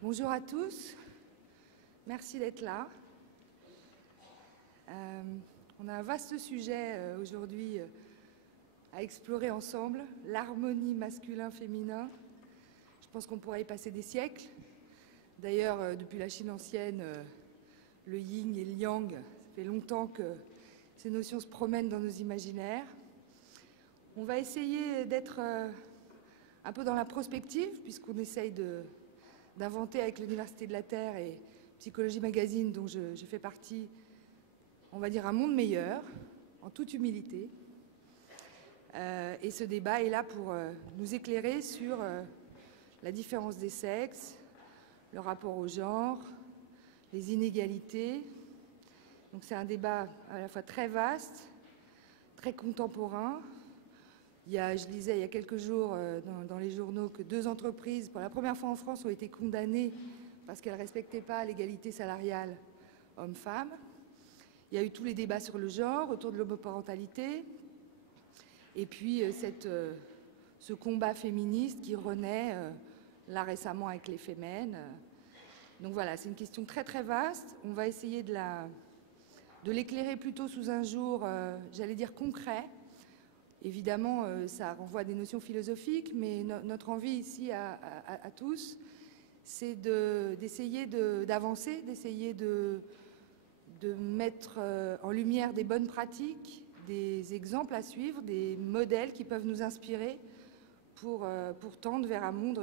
Bonjour à tous, merci d'être là. On a un vaste sujet aujourd'hui à explorer ensemble, l'harmonie masculin-féminin. Je pense qu'on pourrait y passer des siècles. D'ailleurs, depuis la Chine ancienne, le yin et le yang, ça fait longtemps que ces notions se promènent dans nos imaginaires. On va essayer d'être un peu dans la prospective, puisqu'on essaye d'inventer avec l'Université de la Terre et Psychologie Magazine, dont je fais partie, on va dire un monde meilleur, en toute humilité. Et ce débat est là pour nous éclairer sur la différence des sexes, le rapport au genre, les inégalités. Donc c'est un débat à la fois très vaste, très contemporain. Je lisais il y a quelques jours dans les journaux que 2 entreprises, pour la première fois en France, ont été condamnées parce qu'elles ne respectaient pas l'égalité salariale homme-femme. Il y a eu tous les débats sur le genre, autour de l'homoparentalité, et puis ce combat féministe qui renaît là récemment avec les Femmes. Donc voilà, c'est une question très très vaste. On va essayer de l'éclairer plutôt sous un jour, j'allais dire concret. Évidemment, ça renvoie à des notions philosophiques, mais notre envie ici à tous, c'est d'essayer d'avancer, d'essayer de mettre en lumière des bonnes pratiques, des exemples à suivre, des modèles qui peuvent nous inspirer pour tendre vers un monde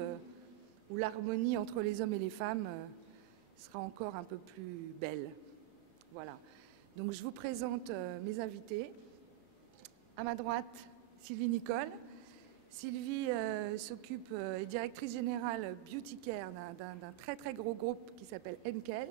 où l'harmonie entre les hommes et les femmes sera encore un peu plus belle. Voilà. Donc je vous présente mes invités. À ma droite, Sylvie Nicole. Sylvie est directrice générale Beauty Care d'un très très gros groupe qui s'appelle Henkel.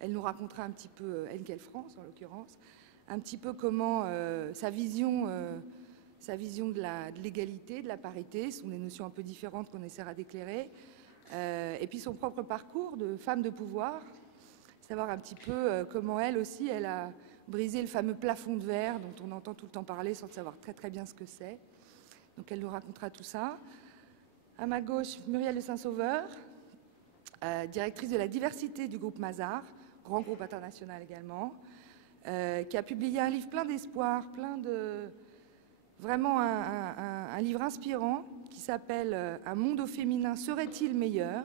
Elle nous racontera un petit peu, Henkel France en l'occurrence, un petit peu comment sa vision de l'égalité, de la parité, ce sont des notions un peu différentes qu'on essaiera d'éclairer, et puis son propre parcours de femme de pouvoir, savoir un petit peu comment elle aussi, elle a brisé le fameux plafond de verre dont on entend tout le temps parler sans savoir très très bien ce que c'est. Donc elle nous racontera tout ça. À ma gauche, Muriel de Saint-Sauveur, directrice de la diversité du groupe Mazars, grand groupe international également, qui a publié un livre plein d'espoir, vraiment un livre inspirant qui s'appelle « Un monde au féminin serait-il meilleur ?»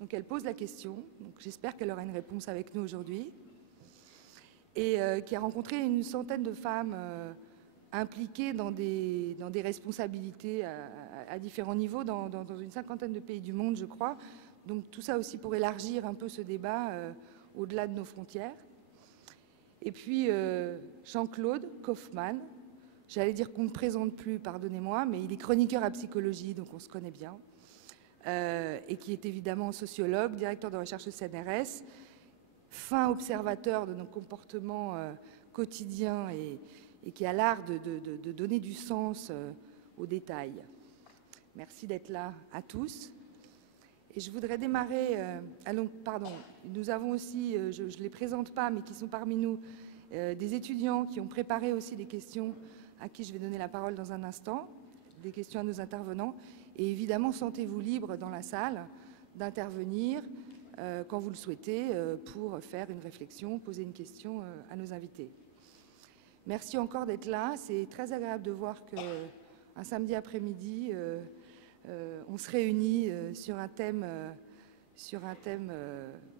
Donc elle pose la question, donc j'espère qu'elle aura une réponse avec nous aujourd'hui, et qui a rencontré une centaine de femmes impliquées dans des responsabilités à différents niveaux dans une 50aine de pays du monde, je crois. Donc tout ça aussi pour élargir un peu ce débat au-delà de nos frontières. Et puis Jean-Claude Kaufmann, j'allais dire qu'on ne présente plus, pardonnez-moi, mais il est chroniqueur à psychologie, donc on se connaît bien, et qui est évidemment sociologue, directeur de recherche au CNRS, fin observateur de nos comportements quotidiens et qui a l'art de donner du sens aux détails. Merci d'être là à tous. Et je voudrais démarrer... nous avons aussi, je ne les présente pas, mais qui sont parmi nous, des étudiants qui ont préparé aussi des questions à qui je vais donner la parole dans un instant, des questions à nos intervenants. Et évidemment, sentez-vous libre dans la salle d'intervenir quand vous le souhaitez pour faire une réflexion, poser une question à nos invités. Merci encore d'être là. C'est très agréable de voir qu'un samedi après-midi, on se réunit sur un thème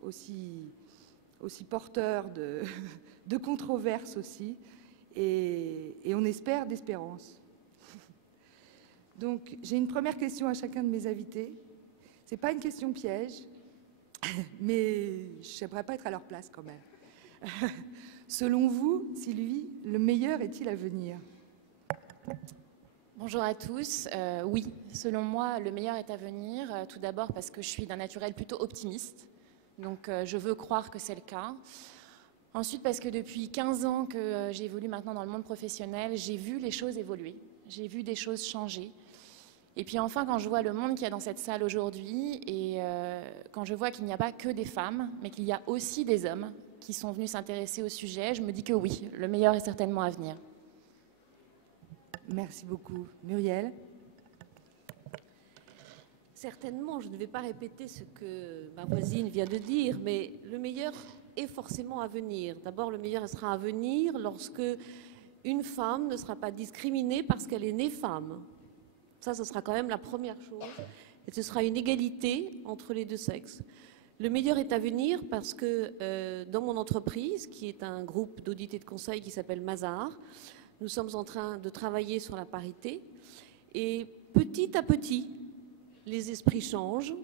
aussi porteur de controverses aussi, et on espère d'espérance. Donc, j'ai une première question à chacun de mes invités. Ce n'est pas une question piège, mais je n'aimerais pas être à leur place quand même. Selon vous, Sylvie, le meilleur est-il à venir ? Bonjour à tous. Oui, selon moi, le meilleur est à venir. Tout d'abord parce que je suis d'un naturel plutôt optimiste. Donc, je veux croire que c'est le cas. Ensuite, parce que depuis 15 ans que j'évolue maintenant dans le monde professionnel, j'ai vu les choses évoluer. J'ai vu des choses changer. Et puis enfin, quand je vois le monde qu'il y a dans cette salle aujourd'hui, et quand je vois qu'il n'y a pas que des femmes, mais qu'il y a aussi des hommes qui sont venus s'intéresser au sujet, je me dis que oui, le meilleur est certainement à venir. Merci beaucoup. Muriel ? Certainement, je ne vais pas répéter ce que ma voisine vient de dire, mais le meilleur est forcément à venir. D'abord, le meilleur sera à venir lorsque une femme ne sera pas discriminée parce qu'elle est née femme. Ça, ce sera quand même la première chose. Et ce sera une égalité entre les deux sexes. Le meilleur est à venir parce que dans mon entreprise, qui est un groupe d'audit et de conseil qui s'appelle Mazars, nous sommes en train de travailler sur la parité. Et petit à petit, les esprits changent.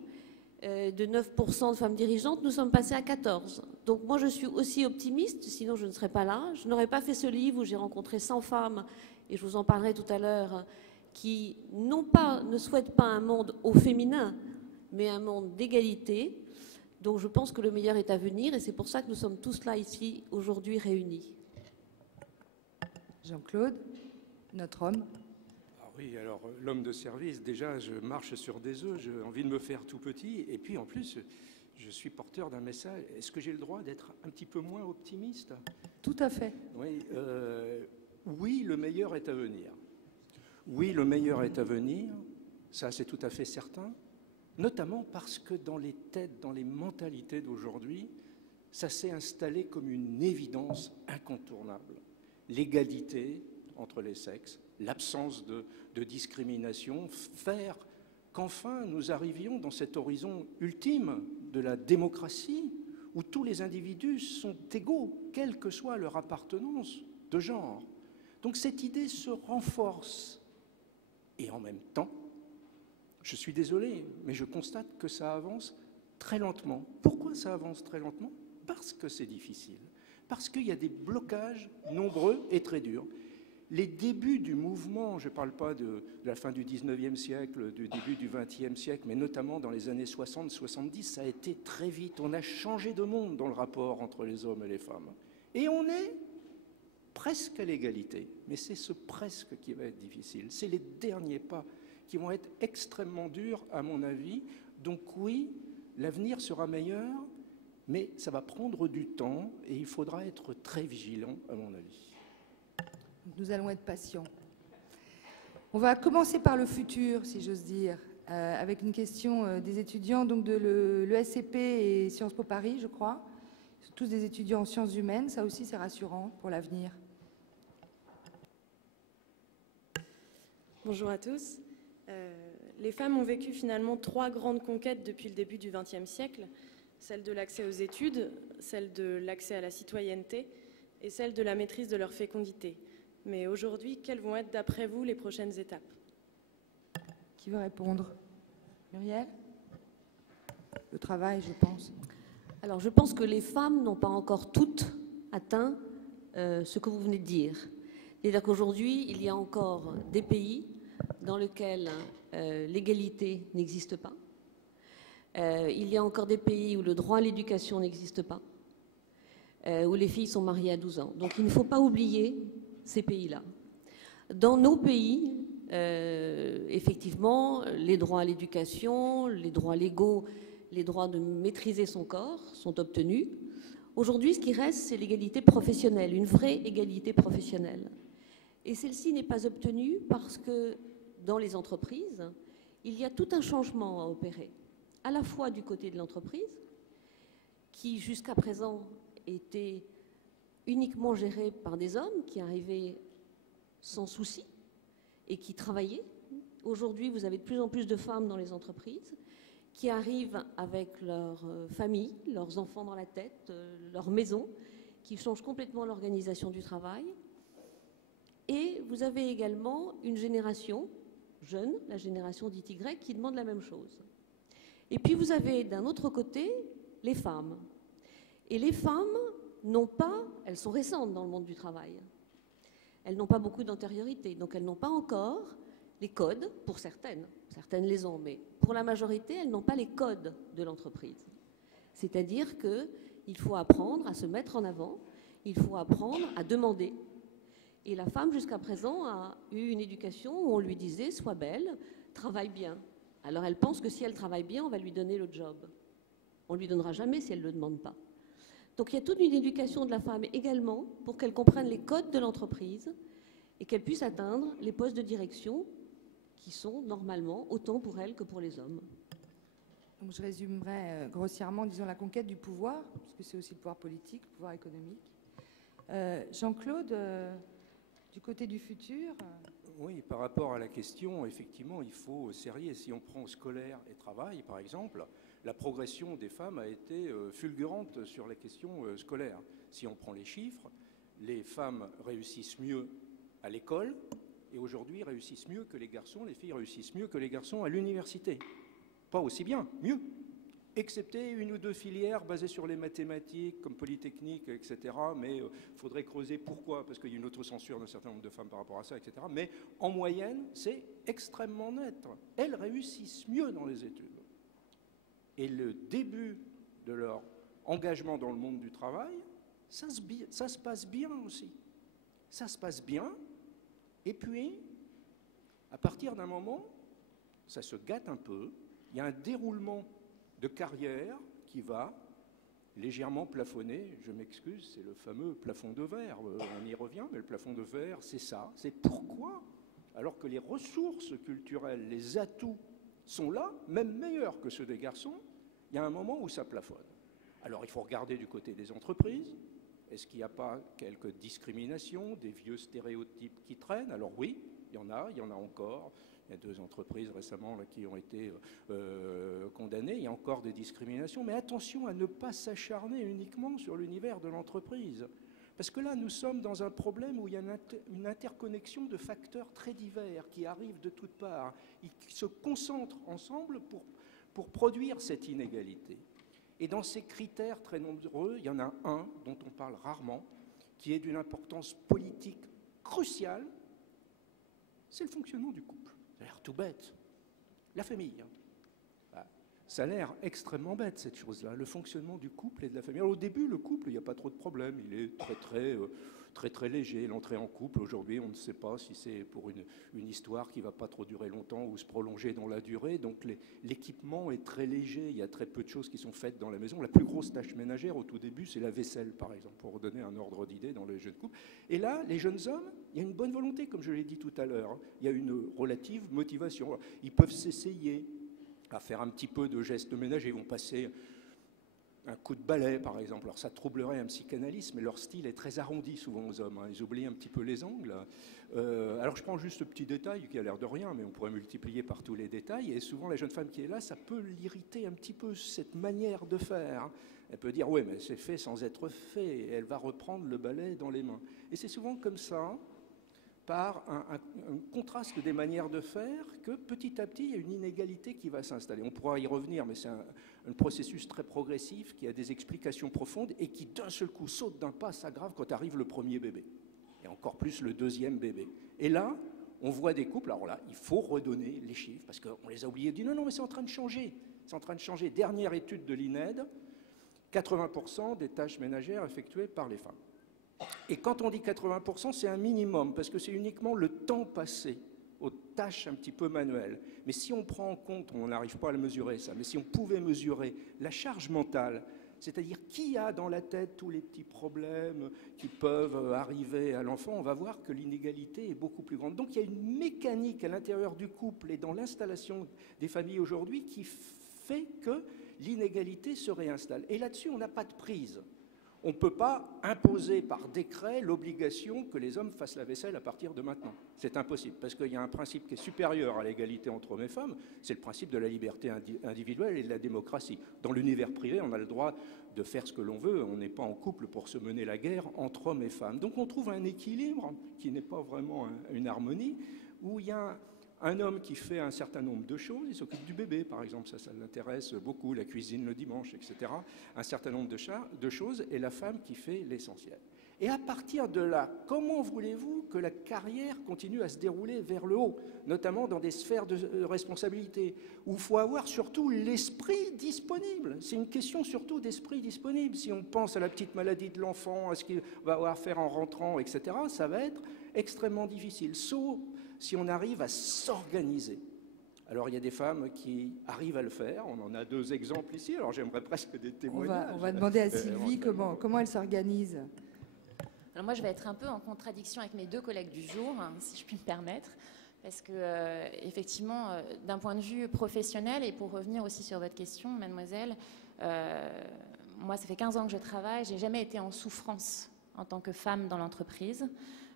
De 9% de femmes dirigeantes, nous sommes passés à 14%. Donc moi, je suis aussi optimiste, sinon je ne serais pas là. Je n'aurais pas fait ce livre où j'ai rencontré 100 femmes, et je vous en parlerai tout à l'heure, qui ne souhaitent pas un monde au féminin, mais un monde d'égalité. Donc je pense que le meilleur est à venir, et c'est pour ça que nous sommes tous là ici, aujourd'hui, réunis. Jean-Claude, notre homme. Oui, alors l'homme de service, déjà je marche sur des œufs, j'ai envie de me faire tout petit, et puis en plus je suis porteur d'un message. Est-ce que j'ai le droit d'être un petit peu moins optimiste? Tout à fait. Oui, oui, le meilleur est à venir. Oui, le meilleur est à venir, ça c'est tout à fait certain, notamment parce que dans les têtes, dans les mentalités d'aujourd'hui, ça s'est installé comme une évidence incontournable. L'égalité entre les sexes, l'absence de discrimination, faire qu'enfin nous arrivions dans cet horizon ultime de la démocratie où tous les individus sont égaux, quelle que soit leur appartenance de genre. Donc cette idée se renforce. Et en même temps, je suis désolé, mais je constate que ça avance très lentement. Pourquoi ça avance très lentement? Parce que c'est difficile. Parce qu'il y a des blocages nombreux et très durs. Les débuts du mouvement, je ne parle pas de la fin du 19e siècle, du début du 20e siècle, mais notamment dans les années 60-70, ça a été très vite. On a changé de monde dans le rapport entre les hommes et les femmes. Et on est presque à l'égalité. Mais c'est ce presque qui va être difficile. C'est les derniers pas qui vont être extrêmement durs, à mon avis. Donc oui, l'avenir sera meilleur, mais ça va prendre du temps et il faudra être très vigilant, à mon avis. Nous allons être patients. On va commencer par le futur, si j'ose dire, avec une question des étudiants donc de l'ESCP et Sciences Po Paris, je crois. Ils sont tous des étudiants en sciences humaines, ça aussi c'est rassurant pour l'avenir. Bonjour à tous. Les femmes ont vécu finalement 3 grandes conquêtes depuis le début du XXe siècle, celle de l'accès aux études, celle de l'accès à la citoyenneté et celle de la maîtrise de leur fécondité. Mais aujourd'hui, quelles vont être, d'après vous, les prochaines étapes? Qui veut répondre? Muriel? Le travail, je pense. Alors, je pense que les femmes n'ont pas encore toutes atteint ce que vous venez de dire. C'est-à-dire qu'aujourd'hui, il y a encore des pays dans lesquels l'égalité n'existe pas. Il y a encore des pays où le droit à l'éducation n'existe pas, où les filles sont mariées à 12 ans. Donc, il ne faut pas oublier ces pays-là. Dans nos pays, effectivement, les droits à l'éducation, les droits légaux, les droits de maîtriser son corps sont obtenus. Aujourd'hui, ce qui reste, c'est l'égalité professionnelle, une vraie égalité professionnelle. Et celle-ci n'est pas obtenue parce que dans les entreprises, il y a tout un changement à opérer, à la fois du côté de l'entreprise, qui jusqu'à présent était uniquement gérée par des hommes qui arrivaient sans souci et qui travaillaient. Aujourd'hui, vous avez de plus en plus de femmes dans les entreprises qui arrivent avec leur famille, leurs enfants dans la tête, leur maison, qui changent complètement l'organisation du travail. Et vous avez également une génération jeune, la génération dite Y, qui demande la même chose. Et puis vous avez d'un autre côté les femmes. Et les femmes n'ont pas, elles sont récentes dans le monde du travail, elles n'ont pas beaucoup d'antériorité, donc elles n'ont pas encore les codes, pour certaines les ont, mais pour la majorité, elles n'ont pas les codes de l'entreprise. C'est-à-dire qu'il faut apprendre à se mettre en avant, il faut apprendre à demander. Et la femme, jusqu'à présent, a eu une éducation où on lui disait « sois belle, travaille bien ». Alors elle pense que si elle travaille bien, on va lui donner le job. On ne lui donnera jamais si elle ne le demande pas. Donc il y a toute une éducation de la femme également pour qu'elle comprenne les codes de l'entreprise et qu'elle puisse atteindre les postes de direction qui sont normalement autant pour elles que pour les hommes. Donc je résumerai grossièrement en disant la conquête du pouvoir, puisque c'est aussi le pouvoir politique, le pouvoir économique. Jean-Claude, du côté du futur. Oui, par rapport à la question, effectivement, il faut serrer. Si on prend scolaire et travail, par exemple, la progression des femmes a été fulgurante sur la question scolaire. Si on prend les chiffres, les femmes réussissent mieux à l'école et aujourd'hui réussissent mieux que les garçons. Les filles réussissent mieux que les garçons à l'université. Pas aussi bien, mieux. Excepté une ou deux filières basées sur les mathématiques, comme Polytechnique, etc. Mais il faudrait creuser pourquoi, parce qu'il y a une auto-censure d'un certain nombre de femmes par rapport à ça, etc. Mais en moyenne, c'est extrêmement net. Elles réussissent mieux dans les études. Et le début de leur engagement dans le monde du travail, ça se passe bien aussi. Ça se passe bien. Et puis, à partir d'un moment, ça se gâte un peu. Il y a un déroulement de carrière qui va légèrement plafonner. Je m'excuse, c'est le fameux plafond de verre. On y revient, mais le plafond de verre, c'est ça. C'est pourquoi, alors que les ressources culturelles, les atouts sont là, même meilleurs que ceux des garçons, il y a un moment où ça plafonne. Alors il faut regarder du côté des entreprises. Est-ce qu'il n'y a pas quelques discriminations, des vieux stéréotypes qui traînent? Alors oui, il y en a encore. Il y a 2 entreprises récemment là, qui ont été condamnées. Il y a encore des discriminations. Mais attention à ne pas s'acharner uniquement sur l'univers de l'entreprise. Parce que là, nous sommes dans un problème où il y a une interconnexion de facteurs très divers qui arrivent de toutes parts et qui se concentrent ensemble pour produire cette inégalité. Et dans ces critères très nombreux, il y en a un dont on parle rarement, qui est d'une importance politique cruciale, c'est le fonctionnement du couple. Ça a l'air tout bête. La famille. Ça a l'air extrêmement bête, cette chose-là, le fonctionnement du couple et de la famille. Alors, au début, le couple, il n'y a pas trop de problème. Il est très léger. L'entrée en couple, aujourd'hui, on ne sait pas si c'est pour une histoire qui ne va pas trop durer longtemps ou se prolonger dans la durée. Donc, l'équipement est très léger. Il y a très peu de choses qui sont faites dans la maison. La plus grosse tâche ménagère, au tout début, c'est la vaisselle, par exemple, pour donner un ordre d'idée dans les jeunes couples. Et là, les jeunes hommes, il y a une bonne volonté, comme je l'ai dit tout à l'heure. Il y a une relative motivation. Ils peuvent s'essayer à faire un petit peu de gestes ménagers. Ils vont passer un coup de balai, par exemple. Alors ça troublerait un psychanalyste, mais leur style est très arrondi souvent aux hommes. Ils oublient un petit peu les angles. Alors je prends juste ce petit détail qui a l'air de rien, mais on pourrait multiplier par tous les détails. Et souvent la jeune femme qui est là, ça peut l'irriter un petit peu, cette manière de faire. Elle peut dire, oui, mais c'est fait sans être fait. Et elle va reprendre le balai dans les mains. Et c'est souvent comme ça, par un contraste des manières de faire, que petit à petit, il y a une inégalité qui va s'installer. On pourra y revenir, mais c'est un processus très progressif qui a des explications profondes et qui, d'un seul coup, saute d'un pas, s'aggrave quand arrive le premier bébé. Et encore plus le deuxième bébé. Et là, on voit des couples, alors là, il faut redonner les chiffres, parce qu'on les a oubliés, dit non, mais c'est en train de changer. C'est en train de changer. Dernière étude de l'INED, 80% des tâches ménagères effectuées par les femmes. Et quand on dit 80%, c'est un minimum, parce que c'est uniquement le temps passé aux tâches un petit peu manuelles. Mais si on prend en compte, on n'arrive pas à le mesurer ça, mais si on pouvait mesurer la charge mentale, c'est-à-dire qui a dans la tête tous les petits problèmes qui peuvent arriver à l'enfant, on va voir que l'inégalité est beaucoup plus grande. Donc il y a une mécanique à l'intérieur du couple et dans l'installation des familles aujourd'hui qui fait que l'inégalité se réinstalle. Et là-dessus, on n'a pas de prise. On ne peut pas imposer par décret l'obligation que les hommes fassent la vaisselle à partir de maintenant. C'est impossible, parce qu'il y a un principe qui est supérieur à l'égalité entre hommes et femmes, c'est le principe de la liberté individuelle et de la démocratie. Dans l'univers privé, on a le droit de faire ce que l'on veut, on n'est pas en couple pour se mener la guerre entre hommes et femmes. Donc on trouve un équilibre qui n'est pas vraiment une harmonie, où il y a un homme qui fait un certain nombre de choses, il s'occupe du bébé, par exemple, ça l'intéresse beaucoup, la cuisine le dimanche, etc. Un certain nombre de choses, et la femme qui fait l'essentiel. Et à partir de là, comment voulez-vous que la carrière continue à se dérouler vers le haut, notamment dans des sphères de responsabilité, où il faut avoir surtout l'esprit disponible. C'est une question surtout d'esprit disponible. Si on pense à la petite maladie de l'enfant, à ce qu'il va avoir à faire en rentrant, etc., ça va être extrêmement difficile, sauf si on arrive à s'organiser. Alors il y a des femmes qui arrivent à le faire, on en a 2 exemples ici, alors j'aimerais presque des témoignages. On va demander à Sylvie comment elle s'organise. Alors moi je vais être un peu en contradiction avec mes 2 collègues du jour, hein, si je puis me permettre. Parce que, effectivement, d'un point de vue professionnel, et pour revenir aussi sur votre question, mademoiselle, moi, ça fait 15 ans que je travaille, j'ai jamais été en souffrance en tant que femme dans l'entreprise.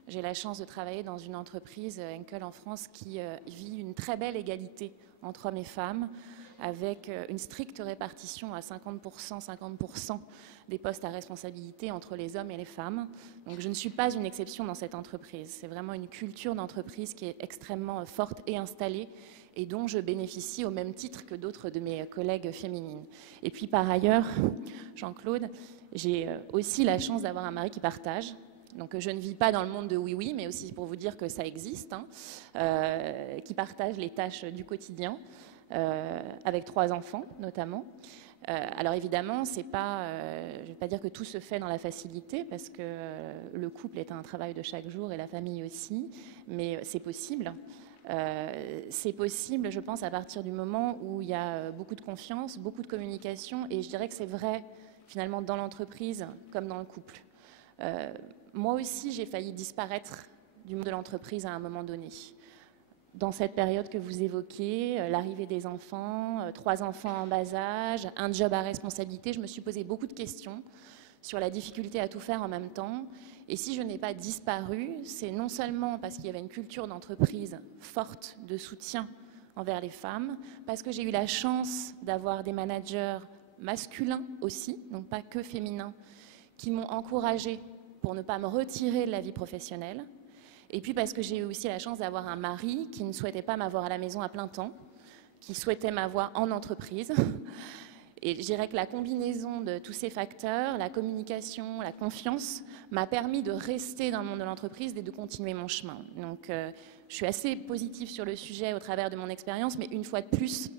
J'ai la chance de travailler dans une entreprise, Henkel en France, qui vit une très belle égalité entre hommes et femmes, avec une stricte répartition à 50% des postes à responsabilité entre les hommes et les femmes. Donc je ne suis pas une exception dans cette entreprise. C'est vraiment une culture d'entreprise qui est extrêmement forte et installée et dont je bénéficie au même titre que d'autres de mes collègues féminines. Et puis par ailleurs, Jean-Claude, j'ai aussi la chance d'avoir un mari qui partage. Donc je ne vis pas dans le monde de oui-oui, mais aussi pour vous dire que ça existe, qui partage les tâches du quotidien, avec 3 enfants notamment. Alors évidemment, c'est pas, je ne vais pas dire que tout se fait dans la facilité, parce que le couple est un travail de chaque jour et la famille aussi, mais c'est possible. C'est possible, je pense, à partir du moment où il y a beaucoup de confiance, beaucoup de communication, et je dirais que c'est vrai finalement dans l'entreprise comme dans le couple. Moi aussi, j'ai failli disparaître du monde de l'entreprise à un moment donné. Dans cette période que vous évoquez, l'arrivée des enfants, 3 enfants en bas âge, un job à responsabilité, je me suis posé beaucoup de questions sur la difficulté à tout faire en même temps. Et si je n'ai pas disparu, c'est non seulement parce qu'il y avait une culture d'entreprise forte de soutien envers les femmes, parce que j'ai eu la chance d'avoir des managers masculins aussi, donc pas que féminins, qui m'ont encouragée pour ne pas me retirer de la vie professionnelle. Et puis parce que j'ai eu aussi la chance d'avoir un mari qui ne souhaitait pas m'avoir à la maison à plein temps, qui souhaitait m'avoir en entreprise. Et je dirais que la combinaison de tous ces facteurs, la communication, la confiance, m'a permis de rester dans le monde de l'entreprise et de continuer mon chemin. Donc je suis assez positive sur le sujet au travers de mon expérience, mais une fois de plus,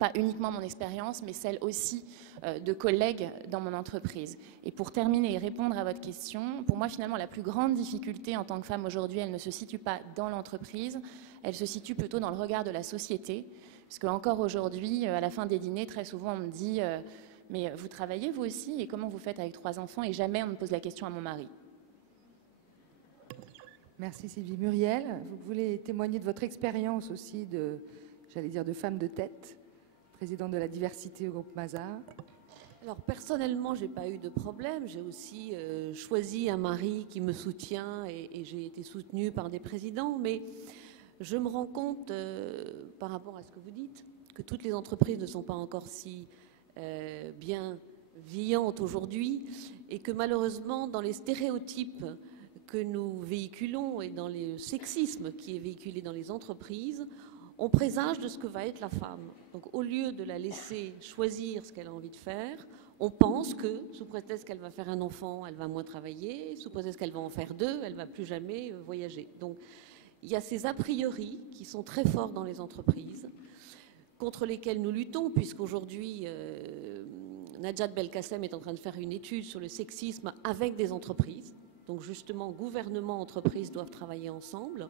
pas uniquement mon expérience, mais celle aussi de collègues dans mon entreprise. Et pour terminer et répondre à votre question, pour moi, finalement, la plus grande difficulté en tant que femme aujourd'hui, elle ne se situe pas dans l'entreprise, elle se situe plutôt dans le regard de la société. Parce qu'encore aujourd'hui, à la fin des dîners, très souvent, on me dit « Mais vous travaillez, vous aussi, et comment vous faites avec 3 enfants ?» Et jamais on me pose la question à mon mari. Merci Sylvie. Muriel, vous voulez témoigner de votre expérience aussi de, j'allais dire, de femme de tête, présidente de la diversité au groupe Mazars. Alors personnellement, j'ai pas eu de problème. J'ai aussi choisi un mari qui me soutient et j'ai été soutenue par des présidents. Mais je me rends compte, par rapport à ce que vous dites, que toutes les entreprises ne sont pas encore si bienveillantes aujourd'hui et que malheureusement, dans les stéréotypes que nous véhiculons et dans le sexisme qui est véhiculé dans les entreprises, on présage de ce que va être la femme. Donc au lieu de la laisser choisir ce qu'elle a envie de faire, on pense que, sous prétexte qu'elle va faire un enfant, elle va moins travailler, sous prétexte qu'elle va en faire 2, elle ne va plus jamais voyager. Donc il y a ces a priori qui sont très forts dans les entreprises, contre lesquels nous luttons, puisqu'aujourd'hui, Najat Belkacem est en train de faire une étude sur le sexisme avec des entreprises. Donc justement, gouvernement, entreprises doivent travailler ensemble.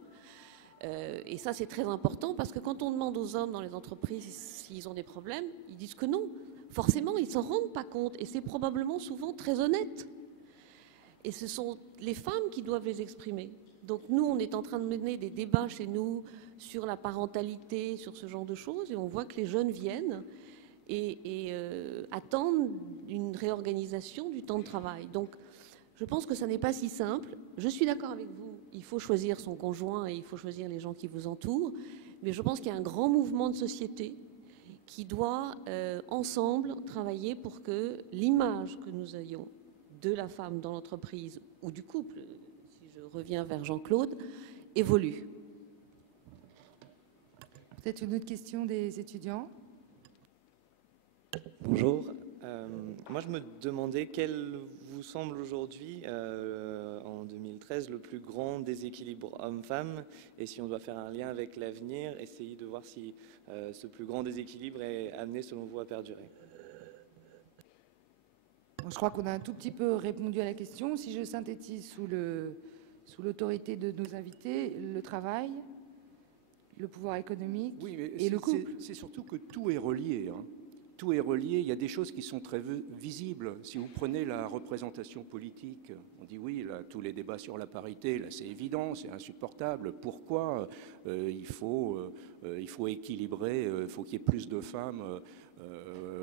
Et ça, c'est très important, parce que quand on demande aux hommes dans les entreprises s'ils ont des problèmes, ils disent que non. Forcément, ils ne s'en rendent pas compte, et c'est probablement souvent très honnête. Et ce sont les femmes qui doivent les exprimer. Donc nous, on est en train de mener des débats chez nous sur la parentalité, sur ce genre de choses, et on voit que les jeunes viennent et attendent une réorganisation du temps de travail. Donc je pense que ça n'est pas si simple. Je suis d'accord avec vous, il faut choisir son conjoint et il faut choisir les gens qui vous entourent, mais je pense qu'il y a un grand mouvement de société qui doit ensemble travailler pour que l'image que nous ayons de la femme dans l'entreprise ou du couple, si je reviens vers Jean-Claude, évolue. Peut-être une autre question des étudiants. Bonjour. Moi, je me demandais quel vous semble aujourd'hui, en 2013, le plus grand déséquilibre homme-femme, et si on doit faire un lien avec l'avenir, essayer de voir si ce plus grand déséquilibre est amené, selon vous, à perdurer. Bon, je crois qu'on a un tout petit peu répondu à la question. Si je synthétise sous l'autorité de nos invités, le travail, le pouvoir économique et le couple. C'est surtout que tout est relié. Hein. tout est relié. Il y a des choses qui sont très visibles. Si vous prenez la représentation politique, on dit oui, là, tous les débats sur la parité, là c'est évident, c'est insupportable. Pourquoi il faut équilibrer, il faut qu'il y ait plus de femmes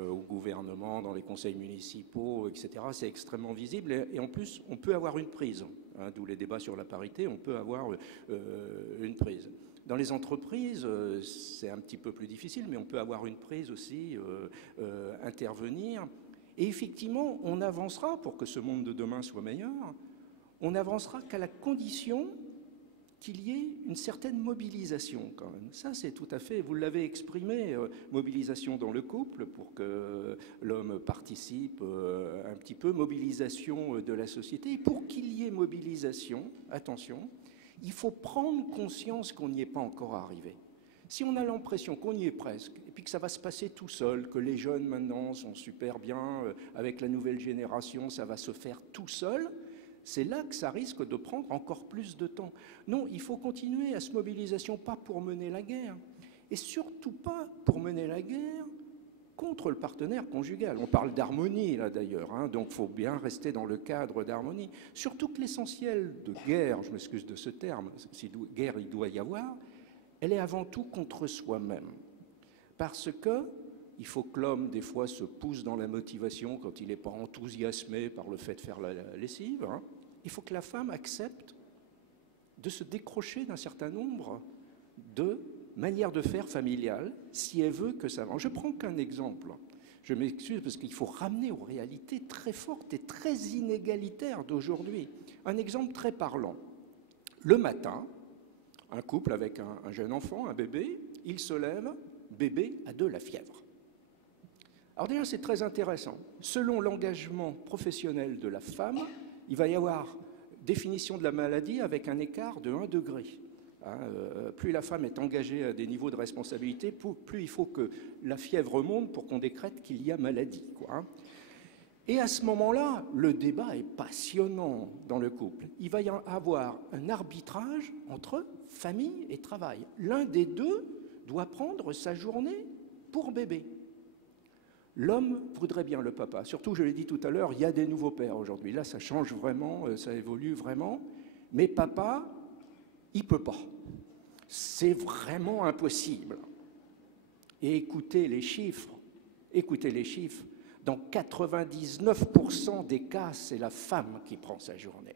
au gouvernement, dans les conseils municipaux, etc. C'est extrêmement visible. Et en plus, on peut avoir une prise. Hein, d'où les débats sur la parité, on peut avoir une prise. Dans les entreprises, c'est un petit peu plus difficile, mais on peut avoir une prise aussi, intervenir. Et effectivement, on avancera pour que ce monde de demain soit meilleur. On avancera qu'à la condition qu'il y ait une certaine mobilisation quand même. Ça, c'est tout à fait, vous l'avez exprimé, mobilisation dans le couple pour que l'homme participe un petit peu, mobilisation de la société. Et pour qu'il y ait mobilisation, attention, il faut prendre conscience qu'on n'y est pas encore arrivé. Si on a l'impression qu'on y est presque, et puis que ça va se passer tout seul, que les jeunes maintenant sont super bien, avec la nouvelle génération, ça va se faire tout seul, c'est là que ça risque de prendre encore plus de temps. Non, il faut continuer à cette mobilisation, pas pour mener la guerre, et surtout pas pour mener la guerre contre le partenaire conjugal. On parle d'harmonie, là, d'ailleurs, hein, donc il faut bien rester dans le cadre d'harmonie. Surtout que l'essentiel de guerre, je m'excuse de ce terme, si guerre il doit y avoir, elle est avant tout contre soi-même. Parce que il faut que l'homme, des fois, se pousse dans la motivation quand il n'est pas enthousiasmé par le fait de faire la lessive. Hein. Il faut que la femme accepte de se décrocher d'un certain nombre de manières de faire familiales, si elle veut que ça avance. Je prends qu'un exemple. Je m'excuse parce qu'il faut ramener aux réalités très fortes et très inégalitaires d'aujourd'hui. Un exemple très parlant. Le matin, un couple avec un jeune enfant, un bébé, il se lève, bébé a de la fièvre. Alors déjà, c'est très intéressant. Selon l'engagement professionnel de la femme, il va y avoir définition de la maladie avec un écart de 1 degré. Hein, plus la femme est engagée à des niveaux de responsabilité, plus il faut que la fièvre monte pour qu'on décrète qu'il y a maladie, quoi, hein. Et à ce moment-là, le débat est passionnant dans le couple. Il va y avoir un arbitrage entre famille et travail. L'un des deux doit prendre sa journée pour bébé. L'homme voudrait bien le papa. Surtout, je l'ai dit tout à l'heure, il y a des nouveaux pères aujourd'hui. Là, ça change vraiment, ça évolue vraiment. Mais papa, il ne peut pas. C'est vraiment impossible. Et écoutez les chiffres. Dans 99% des cas, c'est la femme qui prend sa journée.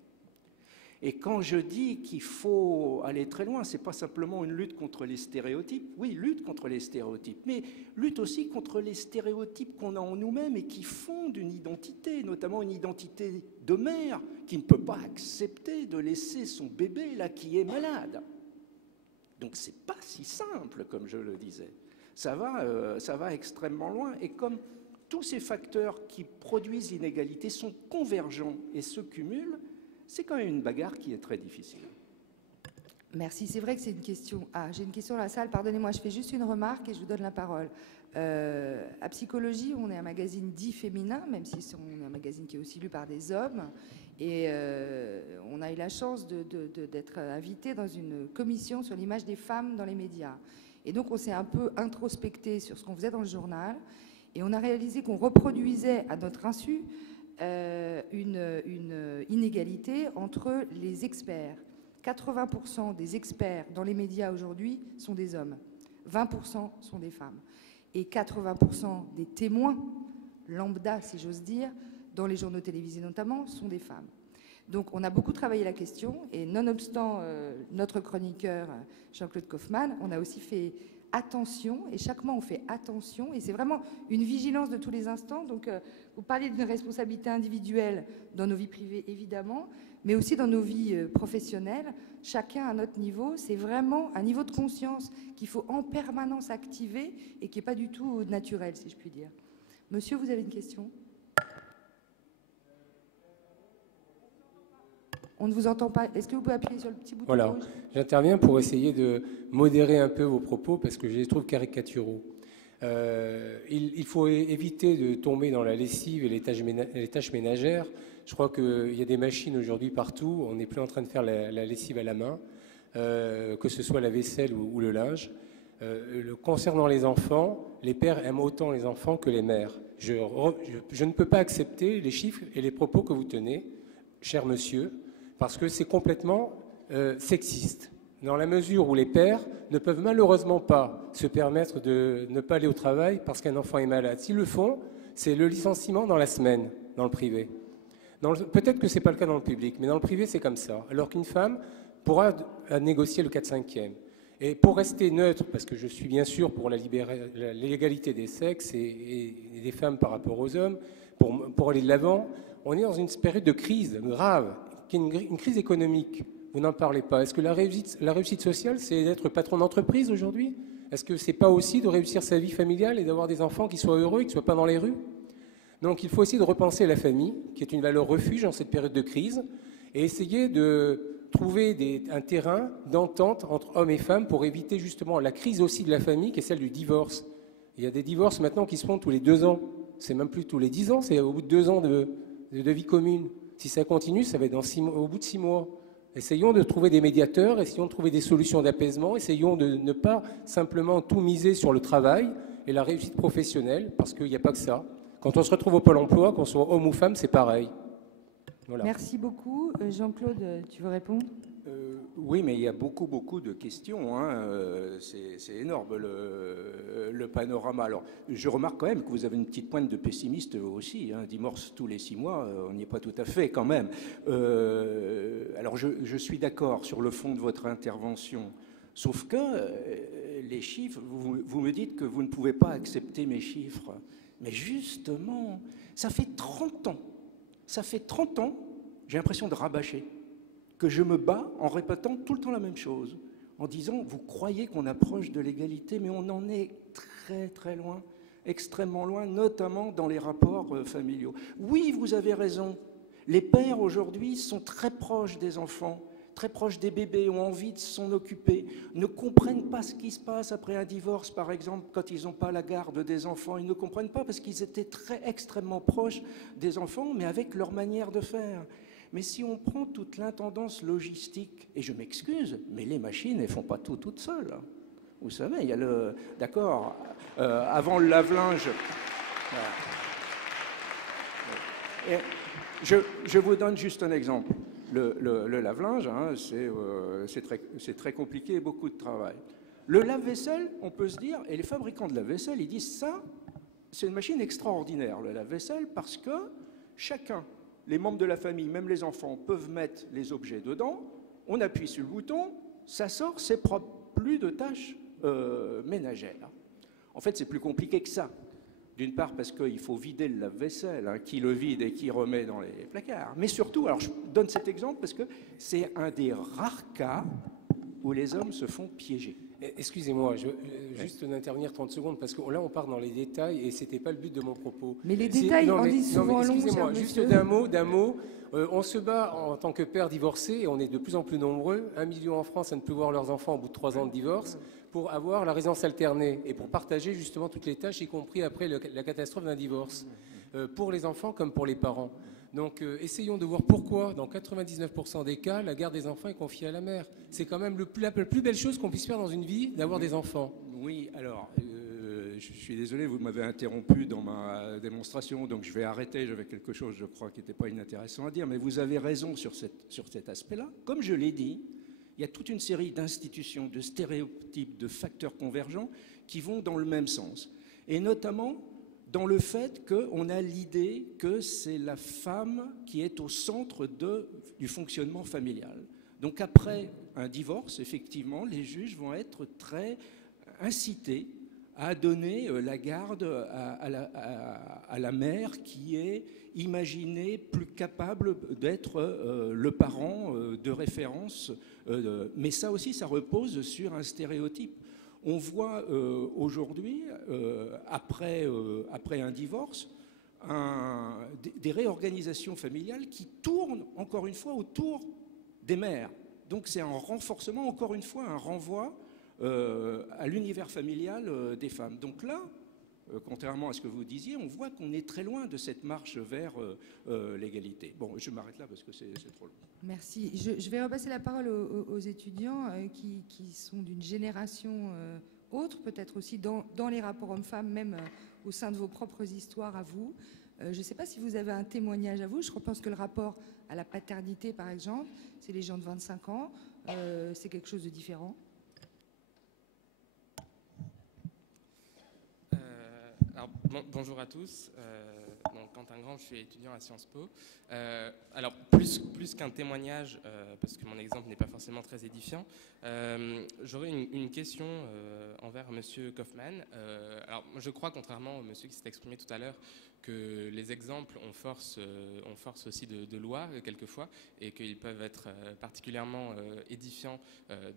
Et quand je dis qu'il faut aller très loin, ce n'est pas simplement une lutte contre les stéréotypes. Oui, lutte contre les stéréotypes, mais lutte aussi contre les stéréotypes qu'on a en nous-mêmes et qui fondent une identité, notamment une identité de mère qui ne peut pas accepter de laisser son bébé là qui est malade. Donc ce n'est pas si simple, comme je le disais. Ça va extrêmement loin. Et comme tous ces facteurs qui produisent l'inégalité sont convergents et se cumulent, c'est quand même une bagarre qui est très difficile. Merci, c'est vrai que c'est une question. Ah, j'ai une question dans la salle, pardonnez-moi, je fais juste une remarque et je vous donne la parole. À Psychologie, on est un magazine dit féminin, même si on est un magazine qui est aussi lu par des hommes. Et on a eu la chance d'être invité dans une commission sur l'image des femmes dans les médias. Et donc on s'est un peu introspecté sur ce qu'on faisait dans le journal. Et on a réalisé qu'on reproduisait à notre insu une inégalité entre les experts. 80% des experts dans les médias aujourd'hui sont des hommes, 20% sont des femmes. Et 80% des témoins, lambda si j'ose dire, dans les journaux télévisés notamment, sont des femmes. Donc on a beaucoup travaillé la question et nonobstant notre chroniqueur Jean-Claude Kaufmann, on a aussi fait attention, et chaque mois on fait attention, et c'est vraiment une vigilance de tous les instants. Donc vous parlez d'une responsabilité individuelle dans nos vies privées évidemment, mais aussi dans nos vies professionnelles, chacun à notre niveau. C'est vraiment un niveau de conscience qu'il faut en permanence activer et qui n'est pas du tout naturel, si je puis dire. Monsieur, vous avez une question ? On ne vous entend pas. Est-ce que vous pouvez appuyer sur le petit bouton rouge ? Voilà, j'interviens pour essayer de modérer un peu vos propos parce que je les trouve caricaturaux. Il faut éviter de tomber dans la lessive et les tâches ménagères. Je crois qu'il y a des machines aujourd'hui partout. On n'est plus en train de faire la lessive à la main, que ce soit la vaisselle ou le linge. Concernant les enfants, les pères aiment autant les enfants que les mères. Je ne peux pas accepter les chiffres et les propos que vous tenez, cher monsieur, parce que c'est complètement sexiste, dans la mesure où les pères ne peuvent malheureusement pas se permettre de ne pas aller au travail parce qu'un enfant est malade. S'ils le font, c'est le licenciement dans la semaine, dans le privé. Peut-être que ce n'est pas le cas dans le public, mais dans le privé, c'est comme ça. Alors qu'une femme pourra négocier le 4/5e. Et pour rester neutre, parce que je suis bien sûr pour l'égalité des sexes et des femmes par rapport aux hommes, pour aller de l'avant, on est dans une période de crise grave, qui est une crise économique. Vous n'en parlez pas. Est-ce que la réussite sociale, c'est d'être patron d'entreprise aujourd'hui? Est-ce que ce n'est pas aussi de réussir sa vie familiale et d'avoir des enfants qui soient heureux et qui ne soient pas dans les rues? Donc il faut essayer de repenser la famille, qui est une valeur refuge dans cette période de crise, et essayer de trouver un terrain d'entente entre hommes et femmes pour éviter justement la crise aussi de la famille, qui est celle du divorce. Il y a des divorces maintenant qui se font tous les 2 ans. C'est même plus tous les 10 ans, c'est au bout de 2 ans de vie commune. Si ça continue, ça va être au bout de 6 mois. Essayons de trouver des médiateurs, essayons de trouver des solutions d'apaisement, essayons de ne pas simplement tout miser sur le travail et la réussite professionnelle, parce qu'il n'y a pas que ça. Quand on se retrouve au Pôle emploi, qu'on soit homme ou femme, c'est pareil. Voilà. Merci beaucoup. Jean-Claude, tu veux répondre? Oui, mais il y a beaucoup de questions. Hein. C'est énorme le panorama. Alors, je remarque quand même que vous avez une petite pointe de pessimiste aussi. Hein. Divorce tous les 6 mois, on n'y est pas tout à fait quand même. Alors, je suis d'accord sur le fond de votre intervention. Sauf que les chiffres, vous me dites que vous ne pouvez pas accepter mes chiffres. Mais justement, ça fait 30 ans. Ça fait 30 ans, j'ai l'impression de rabâcher, que je me bats en répétant tout le temps la même chose, en disant, vous croyez qu'on approche de l'égalité, mais on en est très loin, extrêmement loin, notamment dans les rapports familiaux. Oui, vous avez raison, les pères aujourd'hui sont très proches des enfants, très proches des bébés, ont envie de s'en occuper, ne comprennent pas ce qui se passe après un divorce, par exemple, quand ils n'ont pas la garde des enfants. Ils ne comprennent pas parce qu'ils étaient extrêmement proches des enfants, mais avec leur manière de faire. Mais si on prend toute l'intendance logistique, et je m'excuse, mais les machines, elles ne font pas tout toutes seules. Vous savez, il y a le... D'accord, avant le lave-linge... Et je vous donne juste un exemple. Le lave-linge, hein, c'est très compliqué et beaucoup de travail. Le lave-vaisselle, on peut se dire, et les fabricants de lave-vaisselle, ils disent ça, c'est une machine extraordinaire, le lave-vaisselle, parce que chacun, les membres de la famille, même les enfants, peuvent mettre les objets dedans, on appuie sur le bouton, ça sort, c'est propre, plus de tâches ménagères. En fait, c'est plus compliqué que ça. D'une part parce qu'il faut vider le lave-vaisselle, hein, qui le vide et qui remet dans les placards. Mais surtout, alors je donne cet exemple parce que c'est un des rares cas où les hommes se font piéger. Excusez-moi, juste d'intervenir 30 secondes, parce que là on part dans les détails et ce n'était pas le but de mon propos. Mais les détails en disent souvent long, excusez-moi, juste d'un mot. On se bat en tant que père divorcé, et on est de plus en plus nombreux, 1 million en France à ne plus voir leurs enfants au bout de 3 ans de divorce, pour avoir la résidence alternée et pour partager justement toutes les tâches, y compris après la catastrophe d'un divorce, pour les enfants comme pour les parents. Donc essayons de voir pourquoi, dans 99% des cas, la garde des enfants est confiée à la mère. C'est quand même la plus belle chose qu'on puisse faire dans une vie, d'avoir des enfants. Oui, alors, je suis désolé, vous m'avez interrompu dans ma démonstration, donc je vais arrêter, j'avais quelque chose, je crois, qui n'était pas inintéressant à dire, mais vous avez raison sur cet aspect-là. Comme je l'ai dit, il y a toute une série d'institutions, de stéréotypes, de facteurs convergents qui vont dans le même sens. Et notamment dans le fait qu'on a l'idée que c'est la femme qui est au centre du fonctionnement familial. Donc après un divorce, effectivement, les juges vont être très incités à donner la garde à la mère qui est imaginée plus capable d'être le parent de référence. Mais ça aussi, ça repose sur un stéréotype. On voit aujourd'hui, après un divorce, des réorganisations familiales qui tournent, encore une fois, autour des mères. Donc c'est un renforcement, encore une fois, un renvoi à l'univers familial des femmes. Donc là, contrairement à ce que vous disiez, on voit qu'on est très loin de cette marche vers l'égalité. Bon, je m'arrête là parce que c'est trop long. Merci. Je vais repasser la parole aux étudiants qui sont d'une génération autres, peut-être aussi dans les rapports hommes-femmes, même au sein de vos propres histoires à vous. Je ne sais pas si vous avez un témoignage à vous. Je pense que le rapport à la paternité, par exemple, c'est les gens de 25 ans. C'est quelque chose de différent. Alors, bonjour à tous. Donc, Quentin Grand, je suis étudiant à Sciences Po. Alors, plus qu'un témoignage, parce que mon exemple n'est pas forcément très édifiant, j'aurais une question envers Monsieur Kaufmann. Alors, je crois, contrairement au monsieur qui s'est exprimé tout à l'heure, que les exemples, on force aussi de loi, quelquefois, et qu'ils peuvent être particulièrement édifiants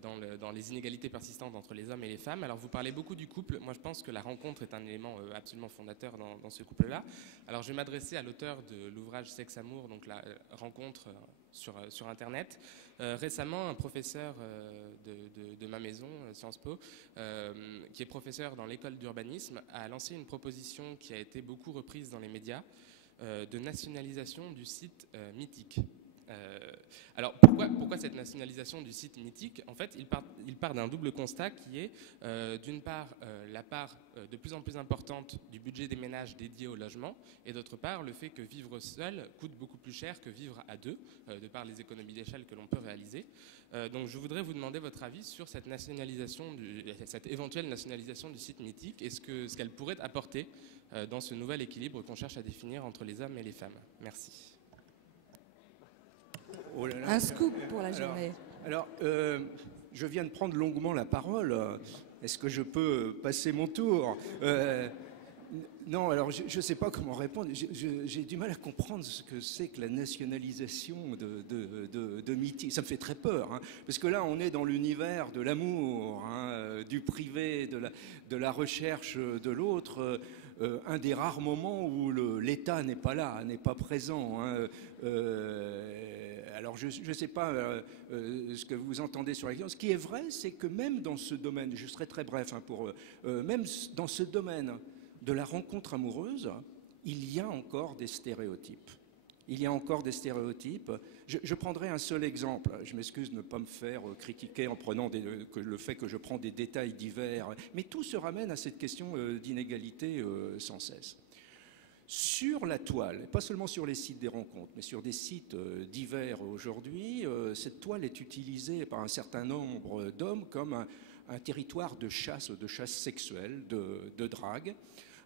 dans les inégalités persistantes entre les hommes et les femmes. Alors, vous parlez beaucoup du couple. Moi, je pense que la rencontre est un élément absolument fondateur dans ce couple-là. Alors, je vais m'adresser à l'auteur de l'ouvrage Sexe-Amour, donc la rencontre sur Internet. Récemment, un professeur de ma maison, Sciences Po, qui est professeur dans l'école d'urbanisme, a lancé une proposition qui a été beaucoup reprise dans les médias de nationalisation du site Mythique. Alors pourquoi cette nationalisation du site Mythique? En fait, il part d'un double constat qui est d'une part la part de plus en plus importante du budget des ménages dédié au logement, et d'autre part le fait que vivre seul coûte beaucoup plus cher que vivre à deux, de par les économies d'échelle que l'on peut réaliser. Donc je voudrais vous demander votre avis sur cette éventuelle nationalisation du site Mythique et ce qu'elle pourrait apporter dans ce nouvel équilibre qu'on cherche à définir entre les hommes et les femmes. Merci. Oh là là. Un scoop pour la journée. Alors, je viens de prendre longuement la parole. Est-ce que je peux passer mon tour? Non, alors je ne sais pas comment répondre. J'ai du mal à comprendre ce que c'est que la nationalisation de Mythique. Ça me fait très peur, hein, parce que là, on est dans l'univers de l'amour, hein, du privé, de la recherche de l'autre. Un des rares moments où l'État n'est pas là, n'est pas présent. Hein. Alors je ne sais pas ce que vous entendez sur la question. Ce qui est vrai, c'est que même dans ce domaine, je serai très bref, hein, même dans ce domaine de la rencontre amoureuse, il y a encore des stéréotypes. Il y a encore des stéréotypes. Je prendrai un seul exemple. Je m'excuse de ne pas me faire critiquer en prenant le fait que je prends des détails divers. Mais tout se ramène à cette question d'inégalité sans cesse. Sur la toile, pas seulement sur les sites des rencontres, mais sur des sites divers aujourd'hui, cette toile est utilisée par un certain nombre d'hommes comme un territoire de chasse sexuelle, de drague.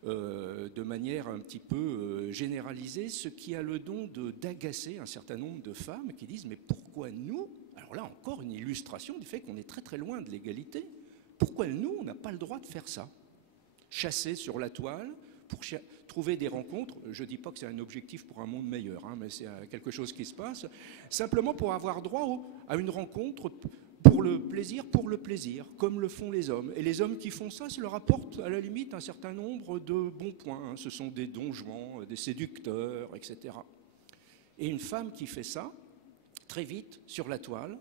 De manière un petit peu généralisée, ce qui a le don d'agacer un certain nombre de femmes qui disent « mais pourquoi nous ?» Alors là, encore une illustration du fait qu'on est très très loin de l'égalité. Pourquoi nous, on n'a pas le droit de faire ça? Chasser sur la toile pour trouver des rencontres, je ne dis pas que c'est un objectif pour un monde meilleur, hein, mais c'est quelque chose qui se passe, simplement pour avoir droit à une rencontre pour le plaisir, comme le font les hommes. Et les hommes qui font ça leur apportent à la limite un certain nombre de bons points. Hein. Ce sont des donjons, des séducteurs, etc. Et une femme qui fait ça, très vite, sur la toile,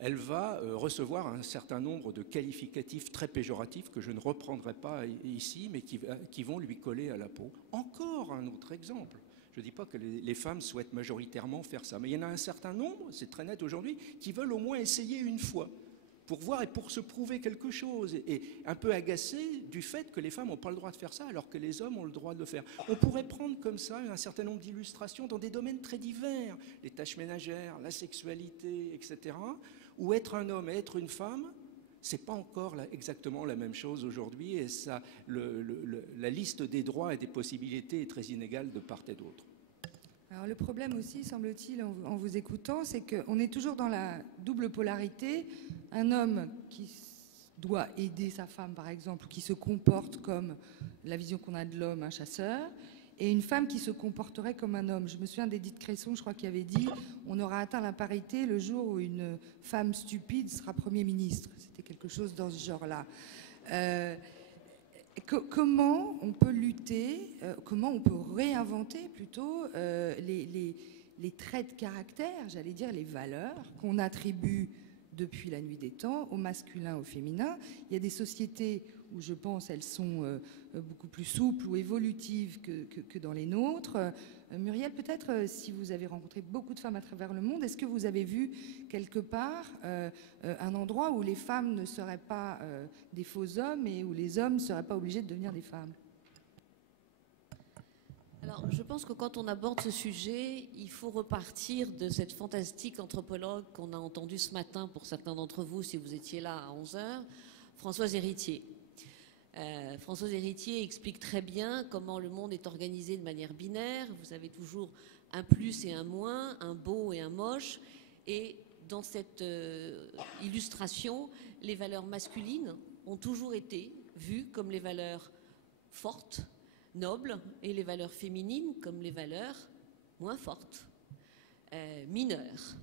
elle va recevoir un certain nombre de qualificatifs très péjoratifs que je ne reprendrai pas ici, mais qui vont lui coller à la peau. Encore un autre exemple. Je ne dis pas que les femmes souhaitent majoritairement faire ça, mais il y en a un certain nombre, c'est très net aujourd'hui, qui veulent au moins essayer une fois pour voir et pour se prouver quelque chose, et un peu agacés du fait que les femmes n'ont pas le droit de faire ça alors que les hommes ont le droit de le faire. On pourrait prendre comme ça un certain nombre d'illustrations dans des domaines très divers, les tâches ménagères, la sexualité, etc., où être un homme et être une femme, c'est pas encore exactement la même chose aujourd'hui, et ça, la liste des droits et des possibilités est très inégale de part et d'autre. Alors le problème aussi, semble-t-il, en vous écoutant, c'est qu'on est toujours dans la double polarité. Un homme qui doit aider sa femme, par exemple, qui se comporte comme la vision qu'on a de l'homme, un chasseur, et une femme qui se comporterait comme un homme. Je me souviens d'Édith Cresson, je crois, qui avait dit « On aura atteint la parité le jour où une femme stupide sera Premier ministre ». C'était quelque chose dans ce genre-là. Comment on peut lutter, comment on peut réinventer plutôt les traits de caractère, j'allais dire les valeurs qu'on attribue depuis la nuit des temps au masculin, au féminin. Il y a des sociétés où je pense elles sont beaucoup plus souples ou évolutives que dans les nôtres. Muriel, peut-être, si vous avez rencontré beaucoup de femmes à travers le monde, est-ce que vous avez vu quelque part un endroit où les femmes ne seraient pas des faux hommes et où les hommes ne seraient pas obligés de devenir des femmes? Alors, je pense que quand on aborde ce sujet, il faut repartir de cette fantastique anthropologue qu'on a entendue ce matin, pour certains d'entre vous, si vous étiez là à 11h, Françoise Héritier. Françoise Héritier explique très bien comment le monde est organisé de manière binaire. Vous avez toujours un plus et un moins, un beau et un moche. Et dans cette illustration, les valeurs masculines ont toujours été vues comme les valeurs fortes, nobles, et les valeurs féminines comme les valeurs moins fortes, mineures.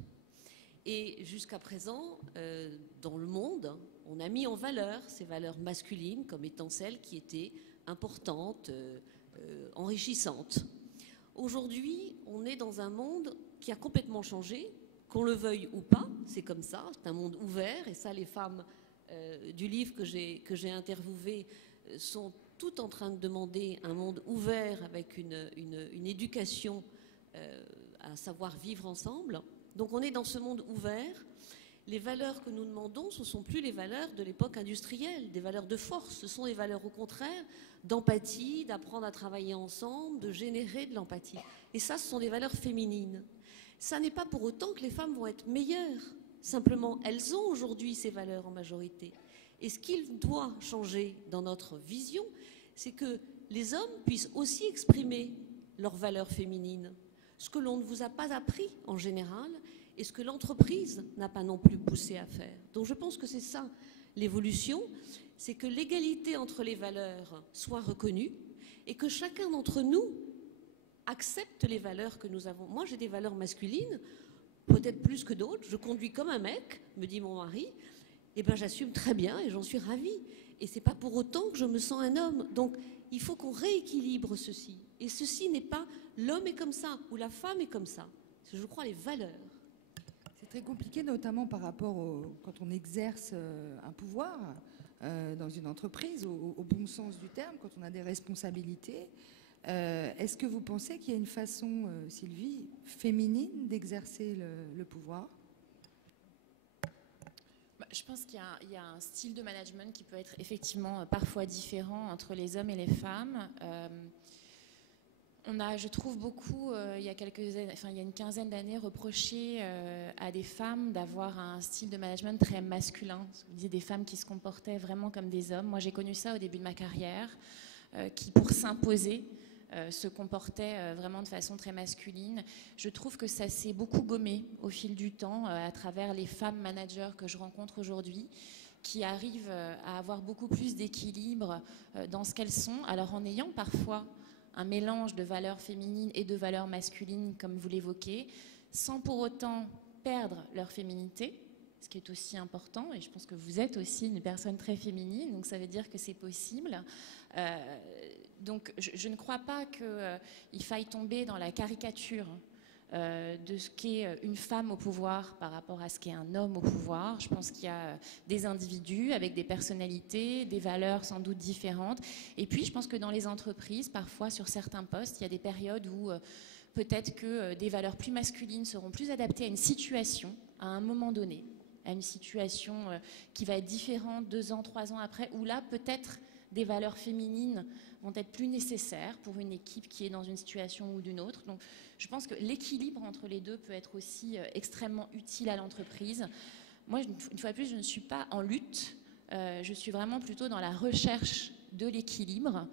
Et jusqu'à présent, dans le monde, on a mis en valeur ces valeurs masculines comme étant celles qui étaient importantes, enrichissantes. Aujourd'hui, on est dans un monde qui a complètement changé, qu'on le veuille ou pas, c'est comme ça, c'est un monde ouvert, et ça, les femmes du livre que j'ai interviewé sont toutes en train de demander un monde ouvert avec une éducation à savoir vivre ensemble. Donc on est dans ce monde ouvert. Les valeurs que nous demandons, ce ne sont plus les valeurs de l'époque industrielle, des valeurs de force. Ce sont des valeurs au contraire d'empathie, d'apprendre à travailler ensemble, de générer de l'empathie. Et ça, ce sont des valeurs féminines. Ça n'est pas pour autant que les femmes vont être meilleures. Simplement, elles ont aujourd'hui ces valeurs en majorité. Et ce qu'il doit changer dans notre vision, c'est que les hommes puissent aussi exprimer leurs valeurs féminines. Ce que l'on ne vous a pas appris en général et ce que l'entreprise n'a pas non plus poussé à faire. Donc je pense que c'est ça l'évolution, c'est que l'égalité entre les valeurs soit reconnue et que chacun d'entre nous accepte les valeurs que nous avons. Moi, j'ai des valeurs masculines, peut-être plus que d'autres. Je conduis comme un mec, me dit mon mari. Eh bien, j'assume très bien et j'en suis ravie. Et ce n'est pas pour autant que je me sens un homme. Donc, il faut qu'on rééquilibre ceci. Et ceci n'est pas l'homme est comme ça ou la femme est comme ça. C'est, je crois, les valeurs. C'est très compliqué, notamment par rapport quand on exerce un pouvoir dans une entreprise, au bon sens du terme, quand on a des responsabilités. Est-ce que vous pensez qu'il y a une façon, Sylvie, féminine d'exercer le pouvoir ? Je pense qu'il y a un style de management qui peut être effectivement parfois différent entre les hommes et les femmes. On a, je trouve, beaucoup, il y a une quinzaine d'années, reproché à des femmes d'avoir un style de management très masculin. Vous disiez des femmes qui se comportaient vraiment comme des hommes. Moi, j'ai connu ça au début de ma carrière, qui, pour s'imposer, se comportait vraiment de façon très masculine. Je trouve que ça s'est beaucoup gommé au fil du temps à travers les femmes managers que je rencontre aujourd'hui, qui arrivent à avoir beaucoup plus d'équilibre dans ce qu'elles sont, alors en ayant parfois un mélange de valeurs féminines et de valeurs masculines, comme vous l'évoquez, sans pour autant perdre leur féminité, ce qui est aussi important, et je pense que vous êtes aussi une personne très féminine, donc ça veut dire que c'est possible. Donc je ne crois pas qu'il faille tomber dans la caricature de ce qu'est une femme au pouvoir par rapport à ce qu'est un homme au pouvoir. Je pense qu'il y a des individus avec des personnalités, des valeurs sans doute différentes. Et puis je pense que dans les entreprises, parfois sur certains postes, il y a des périodes où peut-être que des valeurs plus masculines seront plus adaptées à une situation, à un moment donné, à une situation qui va être différente 2 ans, 3 ans après, où là peut-être des valeurs féminines vont être plus nécessaires pour une équipe qui est dans une situation ou d'une autre. Donc, je pense que l'équilibre entre les deux peut être aussi extrêmement utile à l'entreprise. Moi, une fois de plus, je ne suis pas en lutte. Je suis vraiment plutôt dans la recherche de l'équilibre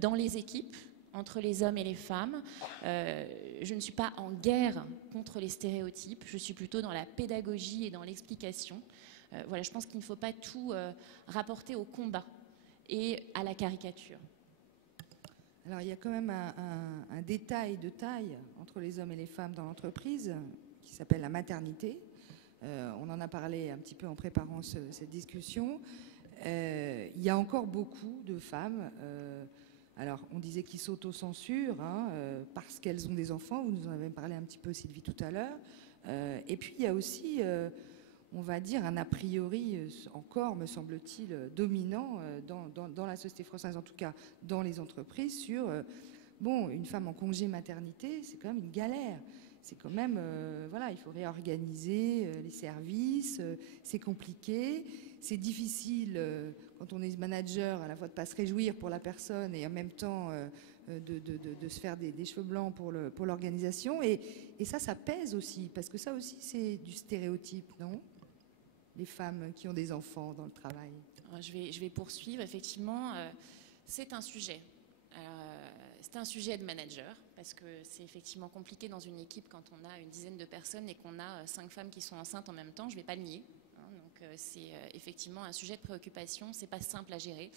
dans les équipes, entre les hommes et les femmes. Je ne suis pas en guerre contre les stéréotypes. Je suis plutôt dans la pédagogie et dans l'explication. Voilà, je pense qu'il ne faut pas tout rapporter au combat et à la caricature. Alors, il y a quand même un détail de taille entre les hommes et les femmes dans l'entreprise qui s'appelle la maternité. On en a parlé un petit peu en préparant cette discussion. Il y a encore beaucoup de femmes, alors on disait qui s'autocensurent parce qu'elles ont des enfants. Vous nous en avez parlé un petit peu, Sylvie, tout à l'heure. Et puis, il y a aussi... on va dire un a priori encore, me semble-t-il, dominant dans la société française, en tout cas dans les entreprises, sur bon, une femme en congé maternité, c'est quand même une galère. C'est quand même, voilà, il faut réorganiser les services, c'est compliqué, c'est difficile quand on est manager à la fois de ne pas se réjouir pour la personne et en même temps de se faire des cheveux blancs pour l'organisation. Et ça pèse aussi, parce que ça aussi c'est du stéréotype, non? Les femmes qui ont des enfants dans le travail. Alors, je vais poursuivre, effectivement, c'est un sujet. C'est un sujet de manager, parce que c'est effectivement compliqué dans une équipe quand on a une dizaine de personnes et qu'on a 5 femmes qui sont enceintes en même temps, je ne vais pas le nier. Donc c'est effectivement un sujet de préoccupation, c'est pas simple à gérer.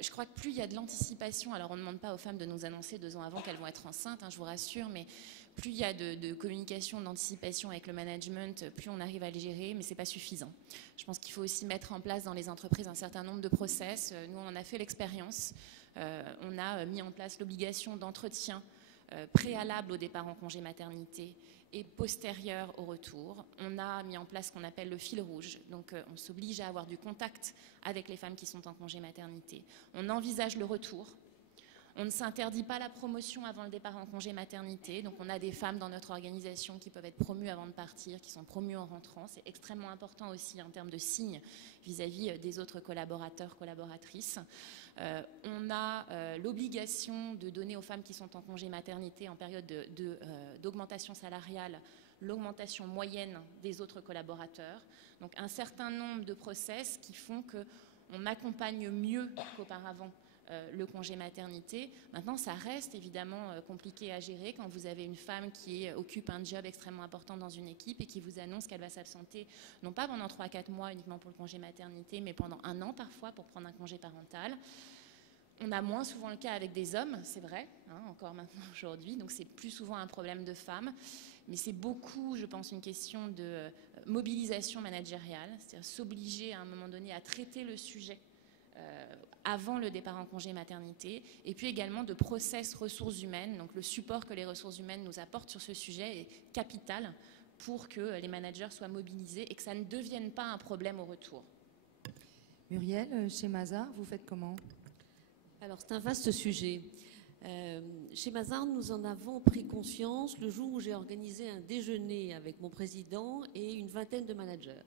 Je crois que plus il y a de l'anticipation, alors on ne demande pas aux femmes de nous annoncer 2 ans avant qu'elles vont être enceintes, je vous rassure, mais plus il y a de communication, d'anticipation avec le management, plus on arrive à le gérer, mais ce n'est pas suffisant. Je pense qu'il faut aussi mettre en place dans les entreprises un certain nombre de process. Nous, on en a fait l'expérience. On a mis en place l'obligation d'entretien préalable au départ en congé maternité et postérieur au retour. On a mis en place ce qu'on appelle le fil rouge. Donc, on s'oblige à avoir du contact avec les femmes qui sont en congé maternité. On envisage le retour. On ne s'interdit pas la promotion avant le départ en congé maternité. Donc, on a des femmes dans notre organisation qui peuvent être promues avant de partir, qui sont promues en rentrant. C'est extrêmement important aussi en termes de signes vis-à-vis des autres collaborateurs, collaboratrices. On a l'obligation de donner aux femmes qui sont en congé maternité en période d'augmentation salariale l'augmentation moyenne des autres collaborateurs. Donc, un certain nombre de process qui font qu'on accompagne mieux qu'auparavant le congé maternité. Maintenant, ça reste évidemment compliqué à gérer quand vous avez une femme qui occupe un job extrêmement important dans une équipe et qui vous annonce qu'elle va s'absenter, non pas pendant 3-4 mois uniquement pour le congé maternité, mais pendant 1 an parfois pour prendre un congé parental. On a moins souvent le cas avec des hommes, c'est vrai, encore maintenant aujourd'hui, donc c'est plus souvent un problème de femmes, mais c'est beaucoup, je pense, une question de mobilisation managériale, c'est-à-dire s'obliger à un moment donné à traiter le sujet avant le départ en congé maternité, et puis également de process ressources humaines. Donc le support que les ressources humaines nous apportent sur ce sujet est capital pour que les managers soient mobilisés et que ça ne devienne pas un problème au retour. Muriel, chez Mazars, vous faites comment? Alors c'est un vaste sujet. Chez Mazars, nous en avons pris conscience le jour où j'ai organisé un déjeuner avec mon président et une vingtaine de managers.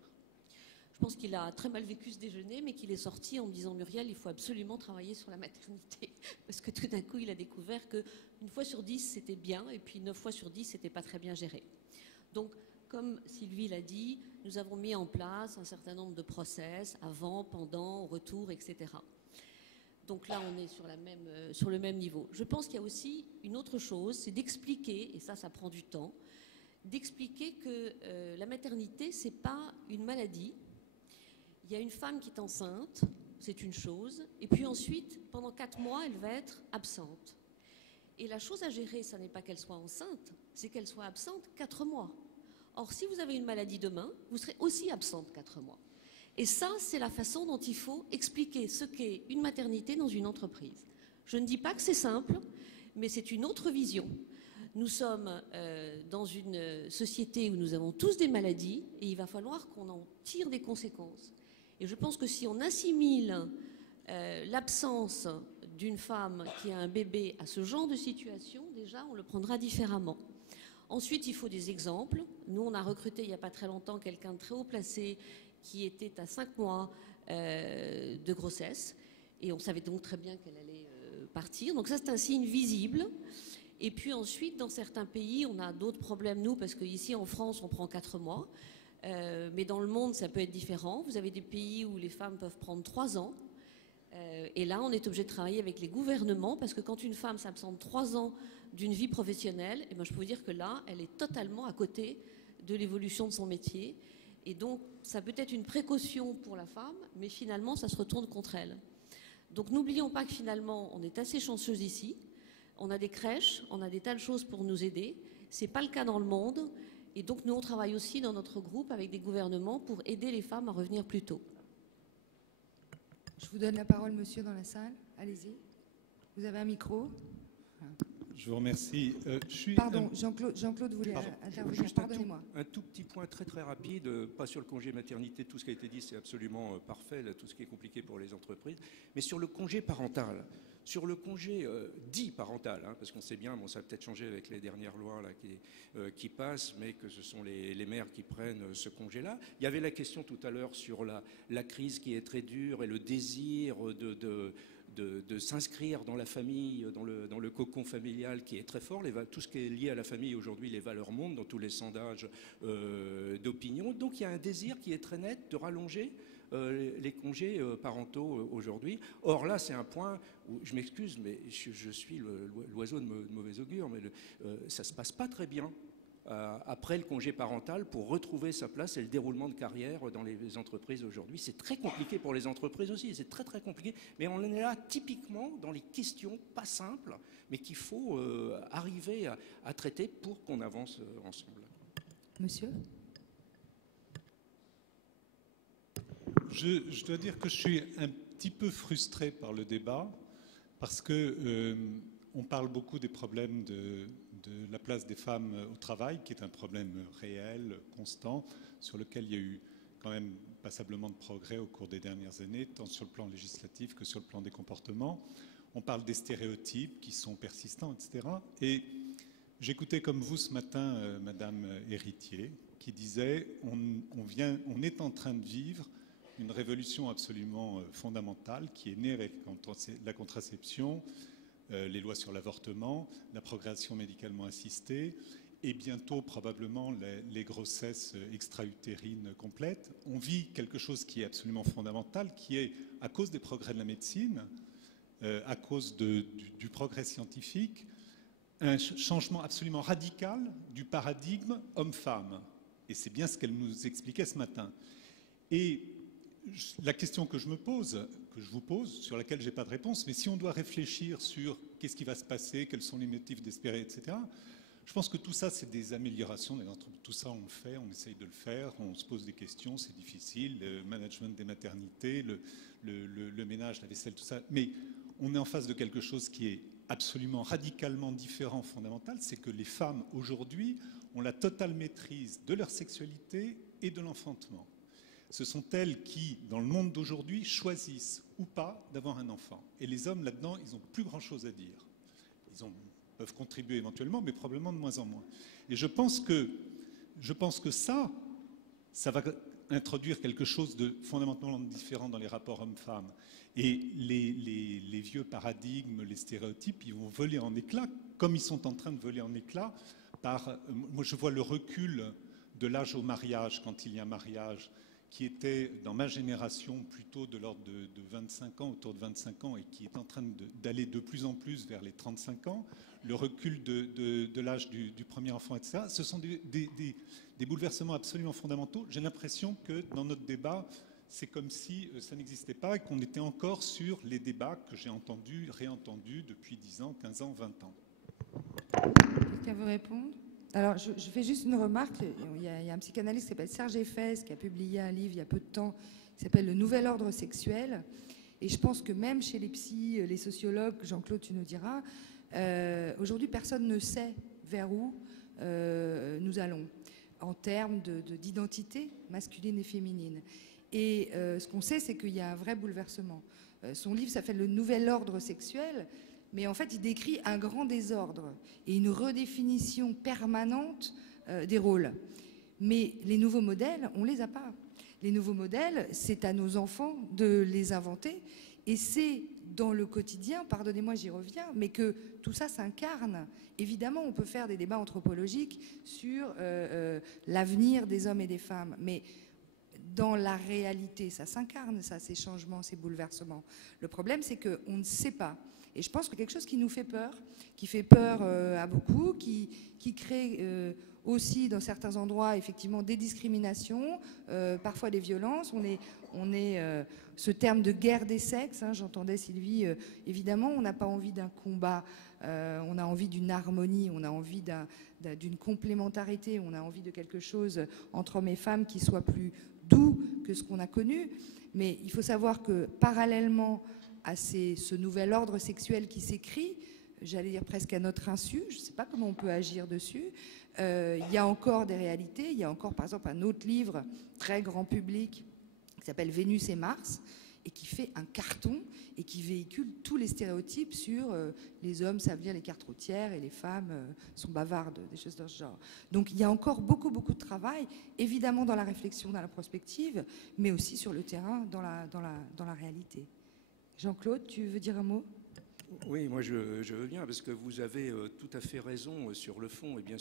Je pense qu'il a très mal vécu ce déjeuner, mais qu'il est sorti en me disant « Muriel, il faut absolument travailler sur la maternité ». Parce que tout d'un coup, il a découvert qu'une fois sur 10, c'était bien, et puis 9 fois sur 10, c'était pas très bien géré. Donc, comme Sylvie l'a dit, nous avons mis en place un certain nombre de process, avant, pendant, au retour, etc. Donc là, on est sur le même niveau. Je pense qu'il y a aussi une autre chose, c'est d'expliquer, et ça prend du temps, d'expliquer que la maternité, c'est pas une maladie. Il y a une femme qui est enceinte, c'est une chose, et puis ensuite, pendant 4 mois, elle va être absente. Et la chose à gérer, ça n'est pas qu'elle soit enceinte, c'est qu'elle soit absente 4 mois. Or, si vous avez une maladie demain, vous serez aussi absente 4 mois. Et ça, c'est la façon dont il faut expliquer ce qu'est une maternité dans une entreprise. Je ne dis pas que c'est simple, mais c'est une autre vision. Nous sommes dans une société où nous avons tous des maladies, et il va falloir qu'on en tire des conséquences. Et je pense que si on assimile l'absence d'une femme qui a un bébé à ce genre de situation, déjà, on le prendra différemment. Ensuite, il faut des exemples. Nous, on a recruté il n'y a pas très longtemps quelqu'un de très haut placé qui était à 5 mois de grossesse. Et on savait donc très bien qu'elle allait partir. Donc ça, c'est un signe visible. Et puis ensuite, dans certains pays, on a d'autres problèmes, nous, parce qu'ici, en France, on prend 4 mois. Mais dans le monde, ça peut être différent. Vous avez des pays où les femmes peuvent prendre 3 ans. Et là, on est obligé de travailler avec les gouvernements parce que quand une femme s'absente 3 ans d'une vie professionnelle, et ben, je peux vous dire que là, elle est totalement à côté de l'évolution de son métier. Et donc, ça peut être une précaution pour la femme, mais finalement, ça se retourne contre elle. Donc, n'oublions pas que finalement, on est assez chanceuse ici. On a des crèches, on a des tas de choses pour nous aider. Ce n'est pas le cas dans le monde. Et donc, nous, on travaille aussi dans notre groupe avec des gouvernements pour aider les femmes à revenir plus tôt. Je vous donne la parole, monsieur, dans la salle. Allez-y. Vous avez un micro. Je vous remercie. Pardon, Jean-Claude voulait intervenir. Juste pardonnez-moi. Un tout petit point très très rapide, pas sur le congé maternité, tout ce qui a été dit c'est absolument parfait, là, tout ce qui est compliqué pour les entreprises, mais sur le congé parental. Sur le congé dit parental, hein, parce qu'on sait bien, bon, ça a peut-être changé avec les dernières lois là, qui passent, mais que ce sont les mères qui prennent ce congé-là. Il y avait la question tout à l'heure sur la crise qui est très dure et le désir de s'inscrire dans la famille, dans le cocon familial qui est très fort. Tout ce qui est lié à la famille aujourd'hui, les valeurs montent dans tous les sondages d'opinion. Donc il y a un désir qui est très net de rallonger les congés parentaux aujourd'hui. Or là, c'est un point où, je m'excuse, mais je suis l'oiseau de mauvais augure, mais ça ne se passe pas très bien après le congé parental pour retrouver sa place et le déroulement de carrière dans les entreprises aujourd'hui. C'est très compliqué pour les entreprises aussi, c'est très très compliqué, mais on est là typiquement dans les questions pas simples, mais qu'il faut arriver à traiter pour qu'on avance ensemble. Monsieur ? Je dois dire que je suis un petit peu frustré par le débat parce que on parle beaucoup des problèmes de la place des femmes au travail, qui est un problème réel, constant, sur lequel il y a eu quand même passablement de progrès au cours des dernières années, tant sur le plan législatif que sur le plan des comportements. On parle des stéréotypes qui sont persistants, etc. Et j'écoutais comme vous ce matin Madame Héritier qui disait on est en train de vivre une révolution absolument fondamentale qui est née avec la contraception, les lois sur l'avortement, la procréation médicalement assistée et bientôt probablement les grossesses extra-utérines complètes. On vit quelque chose qui est absolument fondamental, qui est à cause des progrès de la médecine, à cause du progrès scientifique, un changement absolument radical du paradigme homme-femme. Et c'est bien ce qu'elle nous expliquait ce matin. Et la question que je vous pose, sur laquelle je n'ai pas de réponse, mais si on doit réfléchir sur qu'est-ce qui va se passer, quels sont les motifs d'espérer, etc., je pense que tout ça, c'est des améliorations. Tout ça, on le fait, on essaye de le faire, on se pose des questions, c'est difficile, le management des maternités, le ménage, la vaisselle, tout ça. Mais on est en face de quelque chose qui est absolument radicalement différent, fondamental, c'est que les femmes, aujourd'hui, ont la totale maîtrise de leur sexualité et de l'enfantement. Ce sont elles qui, dans le monde d'aujourd'hui, choisissent ou pas d'avoir un enfant. Et les hommes, là-dedans, ils n'ont plus grand-chose à dire. Ils peuvent contribuer éventuellement, mais probablement de moins en moins. Et je pense que ça va introduire quelque chose de fondamentalement différent dans les rapports hommes-femmes. Et les vieux paradigmes, les stéréotypes, ils vont voler en éclats, comme ils sont en train de voler en éclats par... Moi, je vois le recul de l'âge au mariage, quand il y a mariage, qui était dans ma génération plutôt de l'ordre de 25 ans, autour de 25 ans, et qui est en train d'aller de plus en plus vers les 35 ans, le recul de l'âge du premier enfant, etc. Ce sont des bouleversements absolument fondamentaux. J'ai l'impression que dans notre débat, c'est comme si ça n'existait pas et qu'on était encore sur les débats que j'ai entendus, réentendus depuis 10 ans, 15 ans, 20 ans. Quelqu'un veut répondre ? Alors, je fais juste une remarque. Il y a un psychanalyste qui s'appelle Serge Effès qui a publié un livre il y a peu de temps qui s'appelle « Le nouvel ordre sexuel ». Et je pense que même chez les psys, les sociologues, Jean-Claude, tu nous diras, aujourd'hui, personne ne sait vers où nous allons en termes d'identité masculine et féminine. Et ce qu'on sait, c'est qu'il y a un vrai bouleversement. Son livre s'appelle « Le nouvel ordre sexuel ». Mais en fait, il décrit un grand désordre et une redéfinition permanente des rôles. Mais les nouveaux modèles, on ne les a pas. Les nouveaux modèles, c'est à nos enfants de les inventer. Et c'est dans le quotidien, pardonnez-moi, j'y reviens, mais que tout ça s'incarne. Évidemment, on peut faire des débats anthropologiques sur l'avenir des hommes et des femmes. Mais dans la réalité, ça s'incarne, ça, ces changements, ces bouleversements. Le problème, c'est qu'on ne sait pas. Et je pense que quelque chose qui nous fait peur, qui fait peur à beaucoup, qui crée aussi dans certains endroits effectivement des discriminations, parfois des violences. On est ce terme de guerre des sexes, hein, j'entendais Sylvie, évidemment, on n'a pas envie d'un combat, on a envie d'une harmonie, on a envie d'une complémentarité, on a envie de quelque chose entre hommes et femmes qui soit plus doux que ce qu'on a connu. Mais il faut savoir que parallèlement à ce nouvel ordre sexuel qui s'écrit, j'allais dire presque à notre insu. Je ne sais pas comment on peut agir dessus. Il y a encore des réalités. Il y a encore, par exemple, un autre livre très grand public qui s'appelle Vénus et Mars et qui fait un carton et qui véhicule tous les stéréotypes sur les hommes savent lire les cartes routières et les femmes sont bavardes, des choses de ce genre. Donc il y a encore beaucoup, beaucoup de travail, évidemment dans la réflexion, dans la prospective, mais aussi sur le terrain, dans la réalité. Jean-Claude, tu veux dire un mot ? Oui, moi je veux bien, parce que vous avez tout à fait raison sur le fond, et bien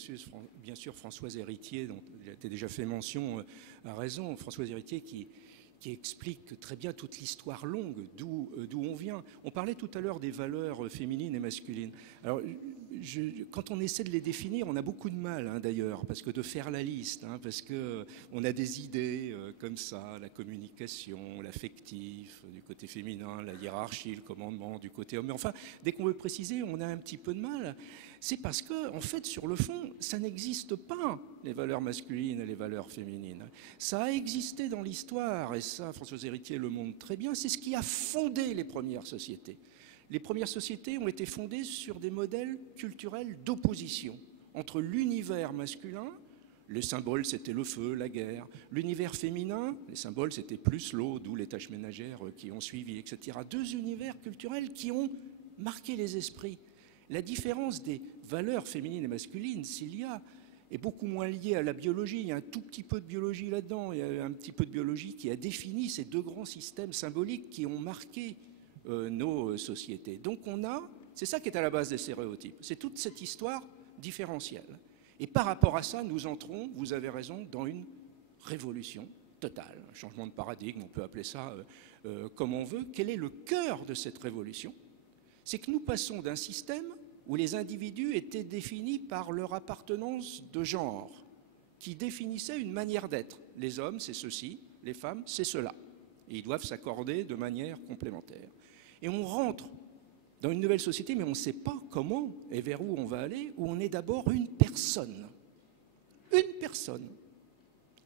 sûr Françoise Héritier, dont il a été déjà fait mention, a raison. Françoise Héritier qui explique très bien toute l'histoire longue d'où on vient. On parlait tout à l'heure des valeurs féminines et masculines. Alors, quand on essaie de les définir, on a beaucoup de mal, d'ailleurs, parce que de faire la liste, parce qu'on a des idées comme ça, la communication, l'affectif, du côté féminin, la hiérarchie, le commandement, du côté homme. Mais enfin, dès qu'on veut préciser, on a un petit peu de mal. C'est parce que, en fait, sur le fond, ça n'existe pas, les valeurs masculines et les valeurs féminines. Ça a existé dans l'histoire, et ça, Françoise Héritier le montre très bien, c'est ce qui a fondé les premières sociétés. Les premières sociétés ont été fondées sur des modèles culturels d'opposition entre l'univers masculin, les symboles c'était le feu, la guerre, l'univers féminin, les symboles c'était plus l'eau, d'où les tâches ménagères qui ont suivi, etc. Deux univers culturels qui ont marqué les esprits. La différence des valeurs féminines et masculines, s'il y a, est beaucoup moins liée à la biologie. Il y a un tout petit peu de biologie là-dedans. Il y a un petit peu de biologie qui a défini ces deux grands systèmes symboliques qui ont marqué nos sociétés. Donc c'est ça qui est à la base des stéréotypes. C'est toute cette histoire différentielle. Et par rapport à ça, nous entrons, vous avez raison, dans une révolution totale. Un changement de paradigme, on peut appeler ça comme on veut. Quel est le cœur de cette révolution ? C'est que nous passons d'un système où les individus étaient définis par leur appartenance de genre, qui définissait une manière d'être. Les hommes, c'est ceci, les femmes, c'est cela. Et ils doivent s'accorder de manière complémentaire. Et on rentre dans une nouvelle société, mais on ne sait pas comment et vers où on va aller, où on est d'abord une personne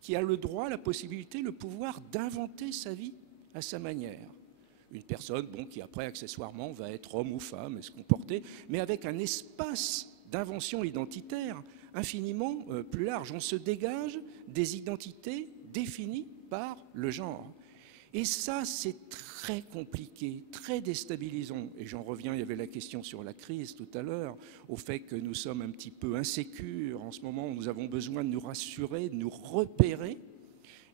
qui a le droit, la possibilité, le pouvoir d'inventer sa vie à sa manière. Une personne qui après, accessoirement, va être homme ou femme et se comporter, mais avec un espace d'invention identitaire infiniment plus large. On se dégage des identités définies par le genre. Et ça, c'est très compliqué, très déstabilisant. Et j'en reviens, il y avait la question sur la crise tout à l'heure, au fait que nous sommes un petit peu insécures en ce moment, où nous avons besoin de nous rassurer, de nous repérer.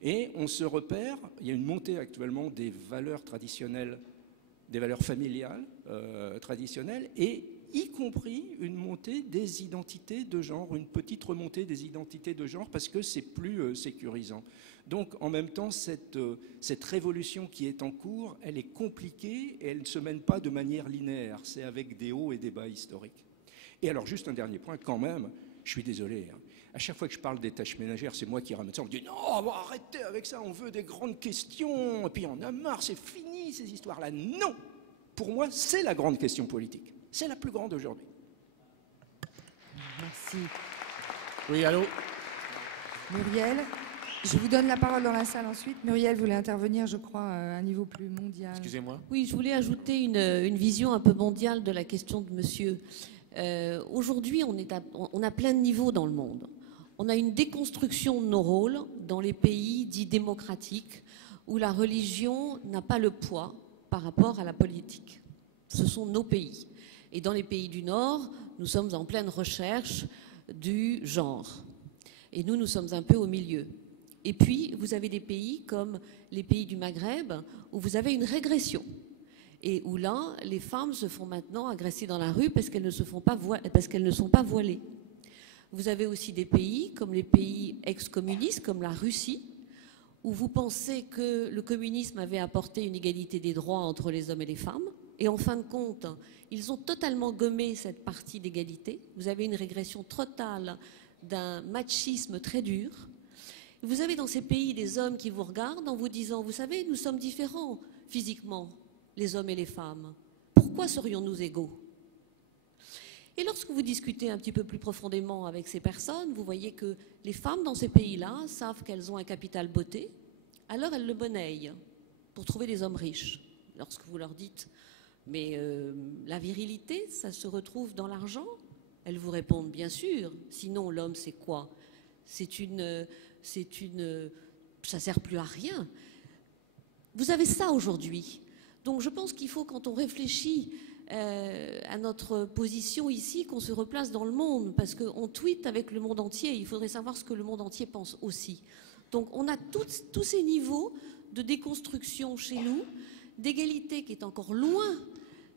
Et on se repère, il y a une montée actuellement des valeurs traditionnelles, des valeurs familiales traditionnelles, et y compris une montée des identités de genre, une petite remontée des identités de genre, parce que c'est plus sécurisant. Donc en même temps, cette révolution qui est en cours, elle est compliquée et elle ne se mène pas de manière linéaire, c'est avec des hauts et des bas historiques. Et alors juste un dernier point, quand même, je suis désolé, à chaque fois que je parle des tâches ménagères, c'est moi qui ramène ça. On me dit non, arrêtez avec ça, on veut des grandes questions, et puis on a marre, c'est fini ces histoires-là. Non, pour moi, c'est la grande question politique. C'est la plus grande aujourd'hui. Merci. Oui, allô ? Muriel, je vous donne la parole dans la salle ensuite. Muriel voulait intervenir, je crois, à un niveau plus mondial. Excusez-moi. Oui, je voulais ajouter une vision un peu mondiale de la question de monsieur. Aujourd'hui, on a plein de niveaux dans le monde. On a une déconstruction de nos rôles dans les pays dits démocratiques où la religion n'a pas le poids par rapport à la politique. Ce sont nos pays. Et dans les pays du Nord, nous sommes en pleine recherche du genre. Et nous sommes un peu au milieu. Et puis, vous avez des pays comme les pays du Maghreb où vous avez une régression. Et où là, les femmes se font maintenant agresser dans la rue parce qu'elles ne sont pas voilées. Vous avez aussi des pays comme les pays ex-communistes, comme la Russie, où vous pensez que le communisme avait apporté une égalité des droits entre les hommes et les femmes. Et en fin de compte, ils ont totalement gommé cette partie d'égalité. Vous avez une régression totale d'un machisme très dur. Vous avez dans ces pays des hommes qui vous regardent en vous disant « Vous savez, nous sommes différents physiquement, les hommes et les femmes. Pourquoi serions-nous égaux ?» Et lorsque vous discutez un petit peu plus profondément avec ces personnes, vous voyez que les femmes dans ces pays-là savent qu'elles ont un capital beauté, alors elles le monnaient pour trouver des hommes riches. Lorsque vous leur dites Mais la virilité, ça se retrouve dans l'argent? Elles vous répondent bien sûr. Sinon, l'homme, c'est quoi? Ça sert plus à rien. Vous avez ça aujourd'hui. Donc je pense qu'il faut, quand on réfléchit à notre position ici, qu'on se replace dans le monde, parce qu'on tweete avec le monde entier. Il faudrait savoir ce que le monde entier pense aussi. Donc on a tous ces niveaux de déconstruction chez nous, d'égalité qui est encore loin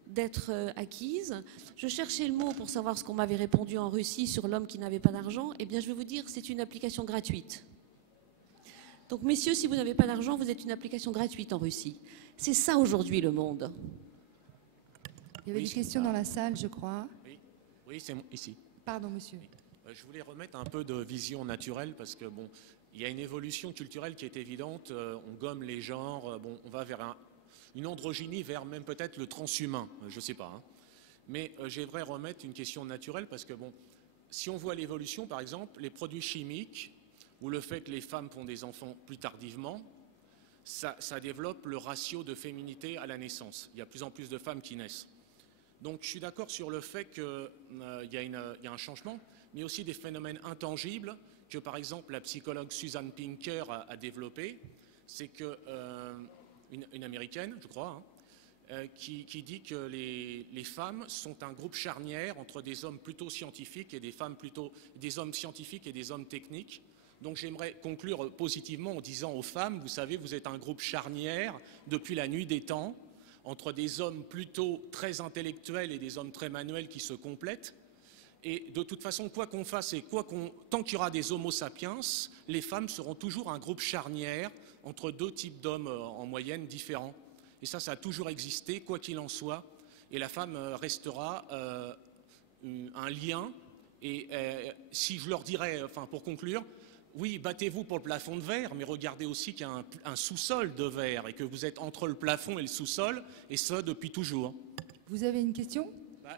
d'être acquise. Je cherchais le mot pour savoir ce qu'on m'avait répondu en Russie sur l'homme qui n'avait pas d'argent. Eh bien, je vais vous dire, c'est une application gratuite. Donc, messieurs, si vous n'avez pas d'argent, vous êtes une application gratuite en Russie. C'est ça aujourd'hui le monde. Il y avait des questions dans la salle, je crois. Oui, c'est ici. Pardon, monsieur. Je voulais remettre un peu de vision naturelle parce que bon, il y a une évolution culturelle qui est évidente. On gomme les genres. Bon, on va vers une androgynie, vers même peut-être le transhumain. Je ne sais pas. Hein. Mais j'aimerais remettre une question naturelle parce que bon, si on voit l'évolution, par exemple, les produits chimiques ou le fait que les femmes font des enfants plus tardivement, ça développe le ratio de féminité à la naissance. Il y a de plus en plus de femmes qui naissent. Donc je suis d'accord sur le fait qu'il y a un changement, mais aussi des phénomènes intangibles que par exemple la psychologue Susan Pinker a développé. C'est que une américaine, je crois, qui dit que les femmes sont un groupe charnière entre des hommes plutôt scientifiques et des hommes scientifiques et des hommes techniques. Donc j'aimerais conclure positivement en disant aux femmes, vous savez, vous êtes un groupe charnière depuis la nuit des temps, entre des hommes plutôt très intellectuels et des hommes très manuels qui se complètent. Et de toute façon, quoi qu'on fasse et tant qu'il y aura des homo sapiens, les femmes seront toujours un groupe charnière entre deux types d'hommes en moyenne différents. Et ça a toujours existé, quoi qu'il en soit. Et la femme restera un lien. Et si je leur dirais, enfin pour conclure, oui, battez-vous pour le plafond de verre, mais regardez aussi qu'il y a un sous-sol de verre et que vous êtes entre le plafond et le sous-sol, et ça depuis toujours. Vous avez une question ?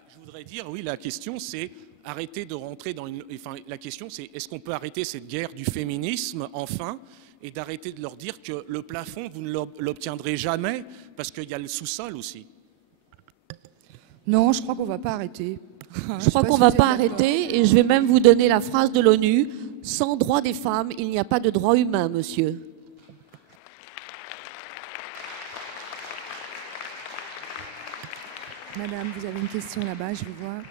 Je voudrais dire, oui, la question c'est arrêter de rentrer dans une... Enfin, la question c'est est-ce qu'on peut arrêter cette guerre du féminisme, enfin, et d'arrêter de leur dire que le plafond, vous ne l'obtiendrez jamais, parce qu'il y a le sous-sol aussi. Non, je crois qu'on ne va pas arrêter. Je crois qu'on ne va pas arrêter, et je vais même vous donner la phrase de l'ONU. Sans droit des femmes, il n'y a pas de droit humain, monsieur. Madame, vous avez une question là-bas, je vous vois.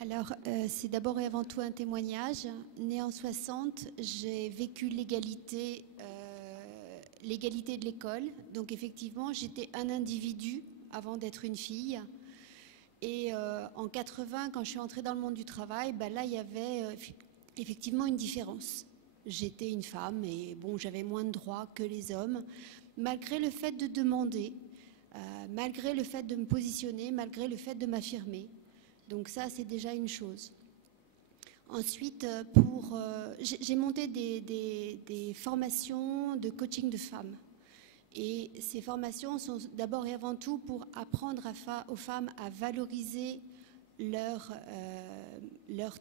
Alors, c'est d'abord et avant tout un témoignage. Née en 60, j'ai vécu l'égalité de l'école. Donc, effectivement, j'étais un individu avant d'être une fille. Et en 80, quand je suis entrée dans le monde du travail, là, il y avait effectivement une différence. J'étais une femme et bon, j'avais moins de droits que les hommes, malgré le fait de demander, malgré le fait de me positionner, malgré le fait de m'affirmer. Donc ça, c'est déjà une chose. Ensuite, j'ai monté des formations de coaching de femmes. Et ces formations sont d'abord et avant tout pour apprendre aux femmes à valoriser leur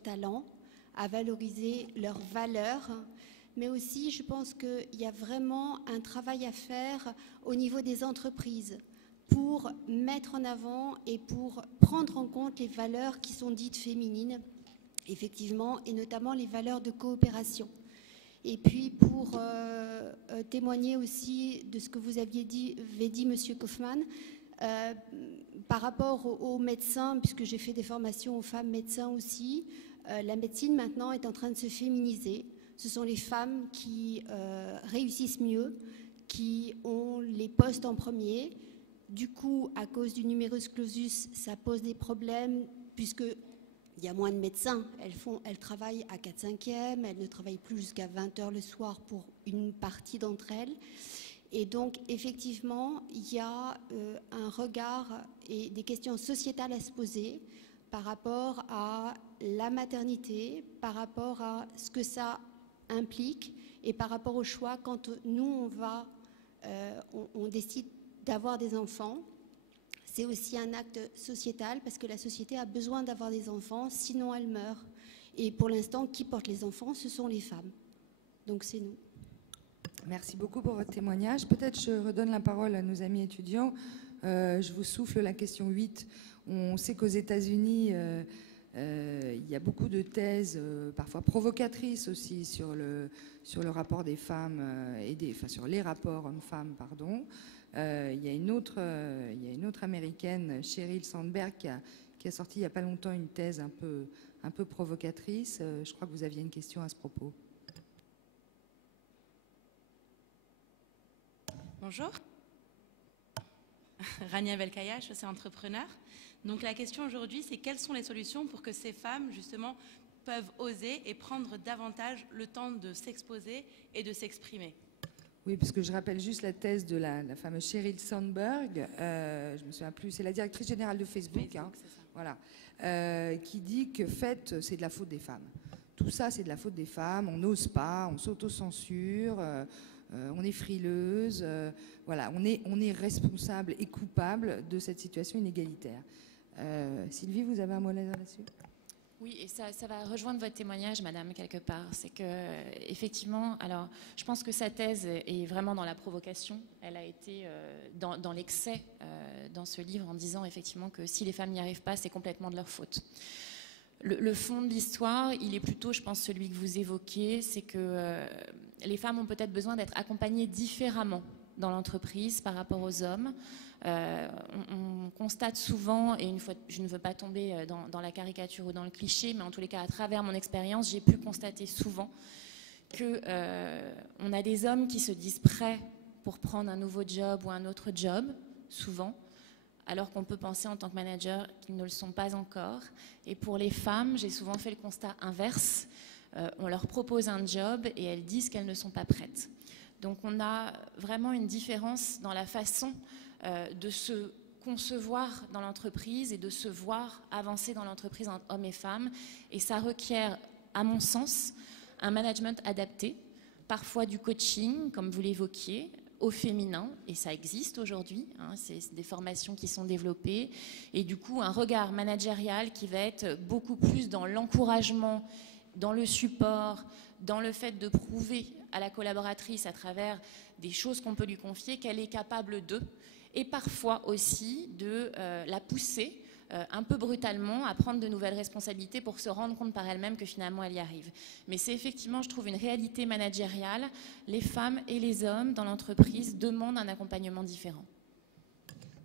talent, à valoriser leurs valeurs, mais aussi je pense qu'il y a vraiment un travail à faire au niveau des entreprises pour mettre en avant et pour prendre en compte les valeurs qui sont dites féminines, effectivement, et notamment les valeurs de coopération. Et puis pour témoigner aussi de ce que vous aviez dit, Monsieur Kaufmann, par rapport aux médecins, puisque j'ai fait des formations aux femmes médecins aussi, la médecine maintenant est en train de se féminiser. Ce sont les femmes qui réussissent mieux, qui ont les postes en premier. Du coup, à cause du numerus clausus, ça pose des problèmes puisqu'il y a moins de médecins. Elles travaillent à 4/5e, elles ne travaillent plus jusqu'à 20h le soir pour une partie d'entre elles. Et donc, effectivement, il y a un regard et des questions sociétales à se poser par rapport à la maternité, par rapport à ce que ça implique et par rapport au choix quand nous, on décide d'avoir des enfants. C'est aussi un acte sociétal parce que la société a besoin d'avoir des enfants, sinon elle meurt. Et pour l'instant, qui porte les enfants, ce sont les femmes. Donc c'est nous. Merci beaucoup pour votre témoignage. Peut-être je redonne la parole à nos amis étudiants. Je vous souffle la question 8. On sait qu'aux États-Unis, il y a beaucoup de thèses, parfois provocatrices aussi, sur le rapport des femmes sur les rapports hommes-femmes, pardon. Il y a une autre américaine, Sheryl Sandberg, qui a sorti il n'y a pas longtemps une thèse un peu provocatrice. Je crois que vous aviez une question à ce propos. Bonjour. Rania Belkaya, je suis entrepreneur. Donc la question aujourd'hui, c'est quelles sont les solutions pour que ces femmes, justement, peuvent oser et prendre davantage le temps de s'exposer et de s'exprimer. Oui, parce que je rappelle juste la thèse de la fameuse Sheryl Sandberg, je me souviens plus, c'est la directrice générale de Facebook, hein, voilà, qui dit que c'est de la faute des femmes. Tout ça, c'est de la faute des femmes, on n'ose pas, on s'auto-censure, on est frileuse, voilà, on est responsable et coupable de cette situation inégalitaire. Sylvie, vous avez un mot à dire là-dessus ? Oui, et ça va rejoindre votre témoignage, madame, quelque part. C'est que, effectivement, alors, je pense que sa thèse est vraiment dans la provocation. Elle a été dans l'excès dans ce livre en disant, effectivement, que si les femmes n'y arrivent pas, c'est complètement de leur faute. Le fond de l'histoire, il est plutôt, je pense, celui que vous évoquez, c'est que les femmes ont peut-être besoin d'être accompagnées différemment dans l'entreprise par rapport aux hommes. On constate souvent, et une fois, je ne veux pas tomber dans la caricature ou dans le cliché, mais en tous les cas, à travers mon expérience, j'ai pu constater souvent qu'on a des hommes qui se disent prêts pour prendre un nouveau job ou un autre job, souvent, alors qu'on peut penser en tant que manager qu'ils ne le sont pas encore. Et pour les femmes, j'ai souvent fait le constat inverse. On leur propose un job et elles disent qu'elles ne sont pas prêtes. Donc on a vraiment une différence dans la façon de se concevoir dans l'entreprise et de se voir avancer dans l'entreprise entre hommes et femmes. Et ça requiert, à mon sens, un management adapté, parfois du coaching, comme vous l'évoquiez, au féminin, et ça existe aujourd'hui, hein, c'est des formations qui sont développées, et du coup un regard managérial qui va être beaucoup plus dans l'encouragement, dans le support, dans le fait de prouver à la collaboratrice à travers des choses qu'on peut lui confier qu'elle est capable d'eux, et parfois aussi de la pousser un peu brutalement à prendre de nouvelles responsabilités pour se rendre compte par elle-même que finalement elle y arrive. Mais c'est effectivement, je trouve, une réalité managériale. Les femmes et les hommes dans l'entreprise demandent un accompagnement différent.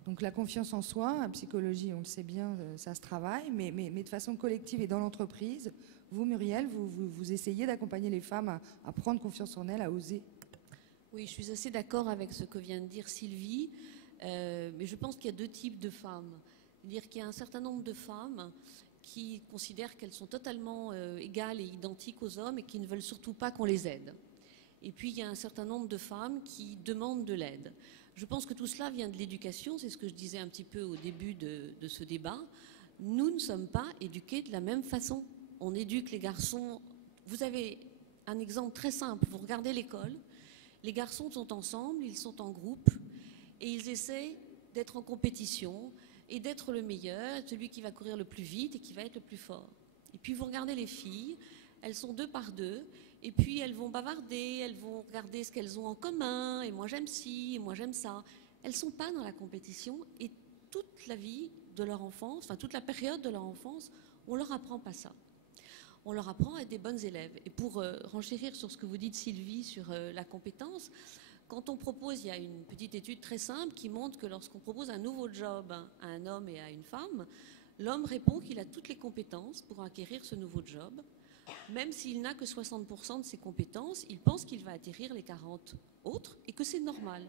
Donc la confiance en soi, en psychologie, on le sait bien, ça se travaille, mais de façon collective et dans l'entreprise, vous, Muriel, vous essayez d'accompagner les femmes à prendre confiance en elles, à oser. Oui, je suis assez d'accord avec ce que vient de dire Sylvie, mais je pense qu'il y a deux types de femmes. C'est-à-dire qu'il y a un certain nombre de femmes qui considèrent qu'elles sont totalement égales et identiques aux hommes et qui ne veulent surtout pas qu'on les aide. Et puis il y a un certain nombre de femmes qui demandent de l'aide. Je pense que tout cela vient de l'éducation, c'est ce que je disais un petit peu au début de ce débat. Nous ne sommes pas éduqués de la même façon. On éduque les garçons. Vous avez un exemple très simple, vous regardez l'école, les garçons sont ensemble, ils sont en groupe et ils essaient d'être en compétition et d'être le meilleur, celui qui va courir le plus vite et qui va être le plus fort. Et puis vous regardez les filles, elles sont deux par deux, et puis elles vont bavarder, elles vont regarder ce qu'elles ont en commun, et moi j'aime ci, et moi j'aime ça. Elles ne sont pas dans la compétition, et toute la vie de leur enfance, enfin toute la période de leur enfance, on ne leur apprend pas ça. On leur apprend à être des bonnes élèves. Et pour renchérir sur ce que vous dites, Sylvie, sur la compétence, quand on propose, il y a une petite étude très simple qui montre que lorsqu'on propose un nouveau job à un homme et à une femme, l'homme répond qu'il a toutes les compétences pour acquérir ce nouveau job. Même s'il n'a que 60% de ses compétences, il pense qu'il va acquérir les 40 autres et que c'est normal.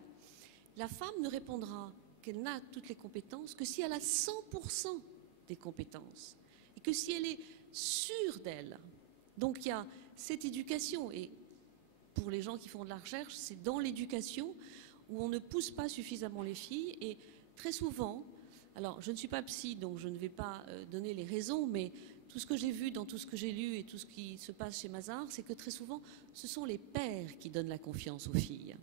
La femme ne répondra qu'elle n'a toutes les compétences que si elle a 100% des compétences et que si elle est sûre d'elle. Donc il y a cette éducation, et pour les gens qui font de la recherche, c'est dans l'éducation où on ne pousse pas suffisamment les filles, et très souvent, alors je ne suis pas psy donc je ne vais pas donner les raisons, mais tout ce que j'ai vu dans tout ce que j'ai lu et tout ce qui se passe chez Mazars, c'est que très souvent ce sont les pères qui donnent la confiance aux filles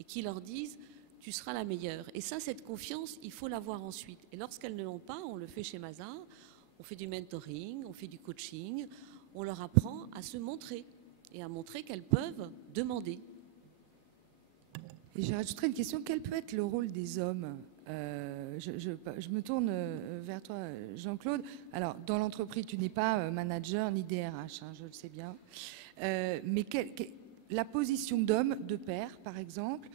et qui leur disent tu seras la meilleure, et ça, cette confiance, il faut l'avoir ensuite, et lorsqu'elles ne l'ont pas, on le fait chez Mazars, on fait du mentoring, on fait du coaching, on leur apprend à se montrer et à montrer qu'elles peuvent demander. Et je rajouterais une question, quel peut être le rôle des hommes Je me tourne vers toi, Jean-Claude. Alors, dans l'entreprise, tu n'es pas manager ni DRH, hein, je le sais bien. Mais la position d'homme, de père, par exemple,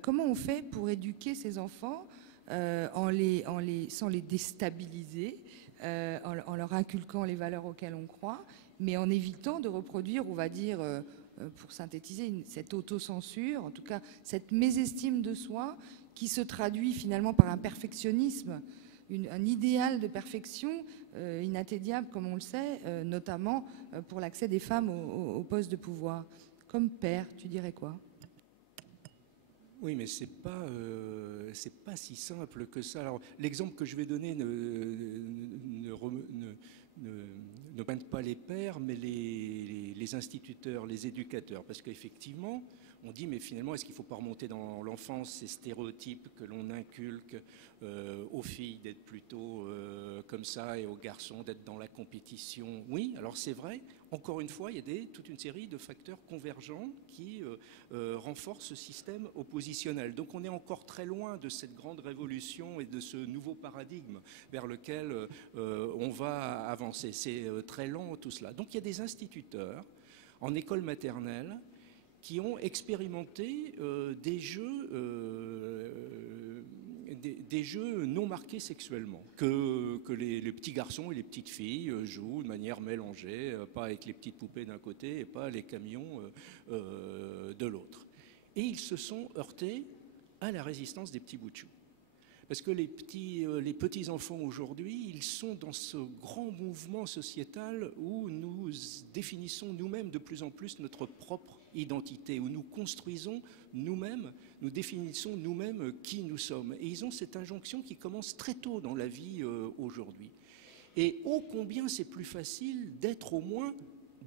comment on fait pour éduquer ces enfants sans les déstabiliser, en leur inculquant les valeurs auxquelles on croit, mais en évitant de reproduire, on va dire, pour synthétiser, cette autocensure, en tout cas cette mésestime de soi qui se traduit finalement par un perfectionnisme, un idéal de perfection inatteignable, comme on le sait, notamment pour l'accès des femmes aux postes de pouvoir. Comme père, tu dirais quoi ? Oui, mais c'est pas si simple que ça. Alors, l'exemple que je vais donner ne pointe pas les pères, mais les instituteurs, les éducateurs, parce qu'effectivement, on dit, mais finalement, est-ce qu'il ne faut pas remonter dans l'enfance ces stéréotypes que l'on inculque aux filles d'être plutôt comme ça et aux garçons d'être dans la compétition? Oui, alors c'est vrai. Encore une fois, il y a toute une série de facteurs convergents qui renforcent ce système oppositionnel. Donc on est encore très loin de cette grande révolution et de ce nouveau paradigme vers lequel on va avancer. C'est très lent tout cela. Donc il y a des instituteurs en école maternelle qui ont expérimenté des jeux non marqués sexuellement, que les petits garçons et les petites filles jouent de manière mélangée, pas avec les petites poupées d'un côté et pas les camions de l'autre. Et ils se sont heurtés à la résistance des petits bouts de chou. Parce que les petits enfants aujourd'hui, ils sont dans ce grand mouvement sociétal où nous définissons nous-mêmes de plus en plus notre propre identité, où nous construisons nous-mêmes, nous définissons nous-mêmes qui nous sommes. Et ils ont cette injonction qui commence très tôt dans la vie aujourd'hui. Et ô combien c'est plus facile d'être au moins,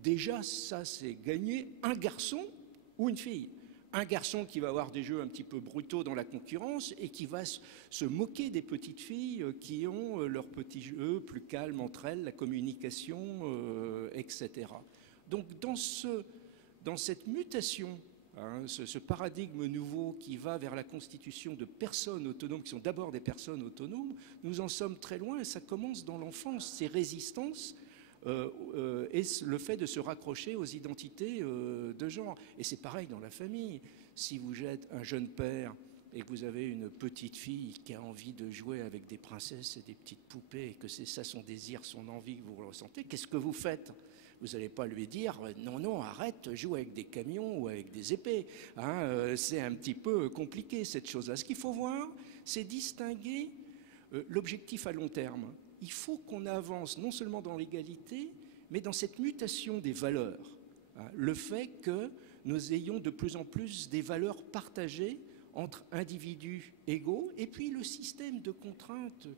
déjà ça c'est gagné, un garçon ou une fille. Un garçon qui va avoir des jeux un petit peu brutaux dans la concurrence et qui va se moquer des petites filles qui ont leurs petits jeux plus calmes entre elles, la communication, etc. Donc dans cette mutation, hein, ce paradigme nouveau qui va vers la constitution de personnes autonomes, qui sont d'abord des personnes autonomes, nous en sommes très loin et ça commence dans l'enfance, ces résistances et le fait de se raccrocher aux identités de genre. Et c'est pareil dans la famille. Si vous êtes un jeune père et que vous avez une petite fille qui a envie de jouer avec des princesses et des petites poupées et que c'est ça son désir, son envie que vous ressentez, qu'est-ce que vous faites ? Vous n'allez pas lui dire « non, arrête, joue avec des camions ou avec des épées hein, ». C'est un petit peu compliqué cette chose-là. Ce qu'il faut voir, c'est distinguer l'objectif à long terme. Il faut qu'on avance non seulement dans l'égalité, mais dans cette mutation des valeurs. Le fait que nous ayons de plus en plus des valeurs partagées entre individus égaux, et puis le système de contraintes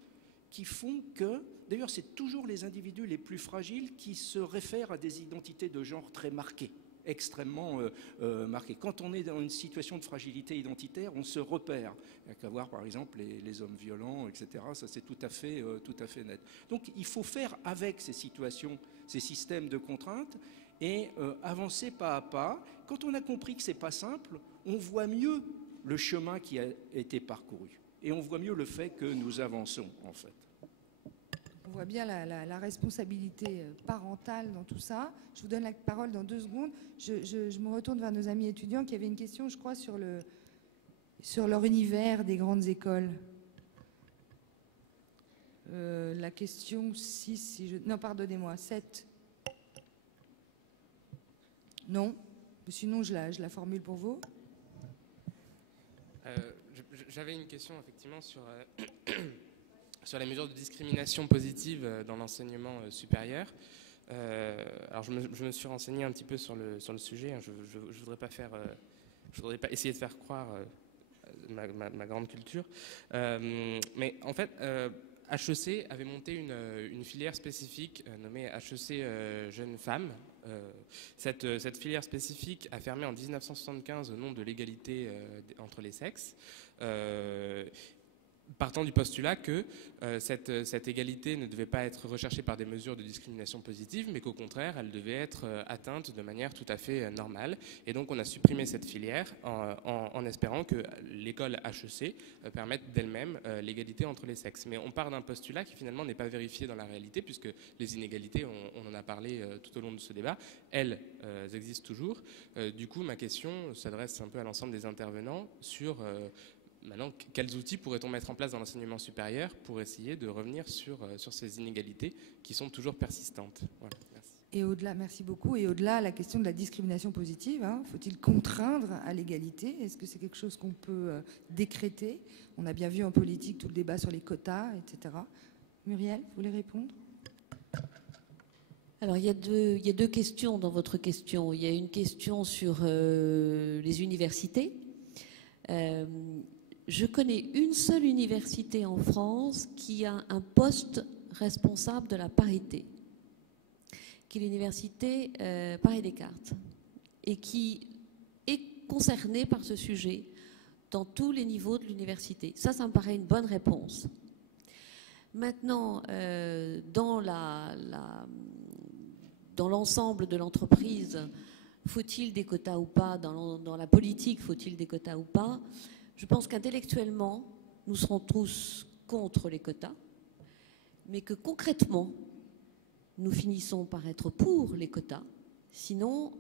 qui font que, d'ailleurs c'est toujours les individus les plus fragiles qui se réfèrent à des identités de genre très marquées, extrêmement marquées. Quand on est dans une situation de fragilité identitaire, on se repère. Il n'y a qu'à voir par exemple les hommes violents, etc. Ça c'est tout à fait net. Donc il faut faire avec ces situations, ces systèmes de contraintes et avancer pas à pas. Quand on a compris que c'est pas simple, on voit mieux le chemin qui a été parcouru. Et on voit mieux le fait que nous avançons, en fait. On voit bien la responsabilité parentale dans tout ça. Je vous donne la parole dans 2 secondes. Je me retourne vers nos amis étudiants qui avaient une question, je crois, sur leur univers des grandes écoles. La question 6, non, pardonnez-moi, 7. Non ? Sinon, je la formule pour vous. J'avais une question effectivement sur les mesures de discrimination positive dans l'enseignement supérieur. Alors je me suis renseigné un petit peu sur le sujet. Je voudrais pas essayer de faire croire ma grande culture. Mais en fait, HEC avait monté une filière spécifique nommée HEC Jeunes Femmes. Cette filière spécifique a fermé en 1975 au nom de l'égalité entre les sexes. partant du postulat que cette égalité ne devait pas être recherchée par des mesures de discrimination positive, mais qu'au contraire, elle devait être atteinte de manière tout à fait normale. Et donc, on a supprimé cette filière en espérant que l'école HEC permette d'elle-même l'égalité entre les sexes. Mais on part d'un postulat qui finalement n'est pas vérifié dans la réalité, puisque les inégalités, on en a parlé tout au long de ce débat, elles existent toujours. Du coup, ma question s'adresse un peu à l'ensemble des intervenants sur... Maintenant, quels outils pourrait-on mettre en place dans l'enseignement supérieur pour essayer de revenir sur ces inégalités qui sont toujours persistantes? Voilà, merci. Et au-delà, merci beaucoup. Et au-delà, la question de la discrimination positive, faut-il contraindre à l'égalité? Est-ce que c'est quelque chose qu'on peut décréter? On a bien vu en politique tout le débat sur les quotas, etc. Muriel, vous voulez répondre? Alors, il y a deux questions dans votre question. Il y a une question sur les universités. Je connais une seule université en France qui a un poste responsable de la parité, qui est l'université Paris-Descartes, et qui est concernée par ce sujet dans tous les niveaux de l'université. Ça me paraît une bonne réponse. Maintenant, dans l'ensemble de l'entreprise, faut-il des quotas ou pas? Dans la politique, faut-il des quotas ou pas? Je pense qu'intellectuellement, nous serons tous contre les quotas, mais que concrètement, nous finissons par être pour les quotas. Sinon,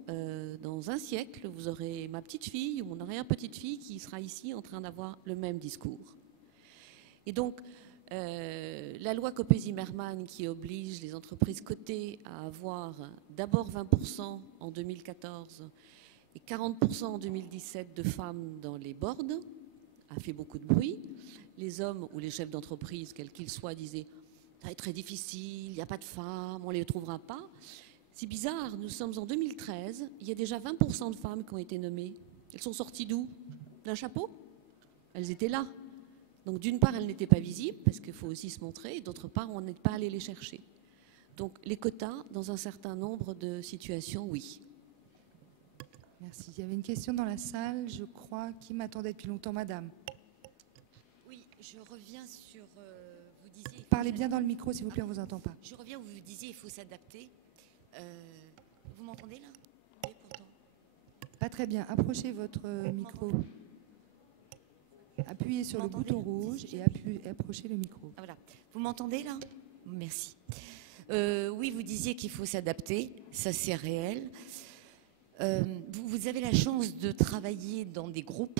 dans un siècle, vous aurez ma petite fille ou mon arrière-petite-fille qui sera ici en train d'avoir le même discours. Et donc, la loi Copé-Zimmermann qui oblige les entreprises cotées à avoir d'abord 20% en 2014 et 40% en 2017 de femmes dans les boards a fait beaucoup de bruit. Les hommes ou les chefs d'entreprise, quels qu'ils soient, disaient « ça va être très difficile, il n'y a pas de femmes, on ne les trouvera pas ». C'est bizarre, nous sommes en 2013, il y a déjà 20% de femmes qui ont été nommées. Elles sont sorties d'où? D'un chapeau? Elles étaient là. Donc d'une part, elles n'étaient pas visibles, parce qu'il faut aussi se montrer, et d'autre part, on n'est pas allé les chercher. Donc les quotas, dans un certain nombre de situations, oui. Merci. Il y avait une question dans la salle, je crois, qui m'attendait depuis longtemps, madame. Oui, je reviens sur... vous disiez... Parlez bien dans le micro, s'il vous plaît, on ne vous entend pas. Je reviens où vous disiez il faut s'adapter. Vous m'entendez là? Oui, pourtant. Pas très bien. Approchez votre micro. Appuyez sur le bouton rouge et approchez le micro. Ah, voilà. Vous m'entendez là? Merci. Oui, vous disiez qu'il faut s'adapter, ça c'est réel. Vous avez la chance de travailler dans des groupes,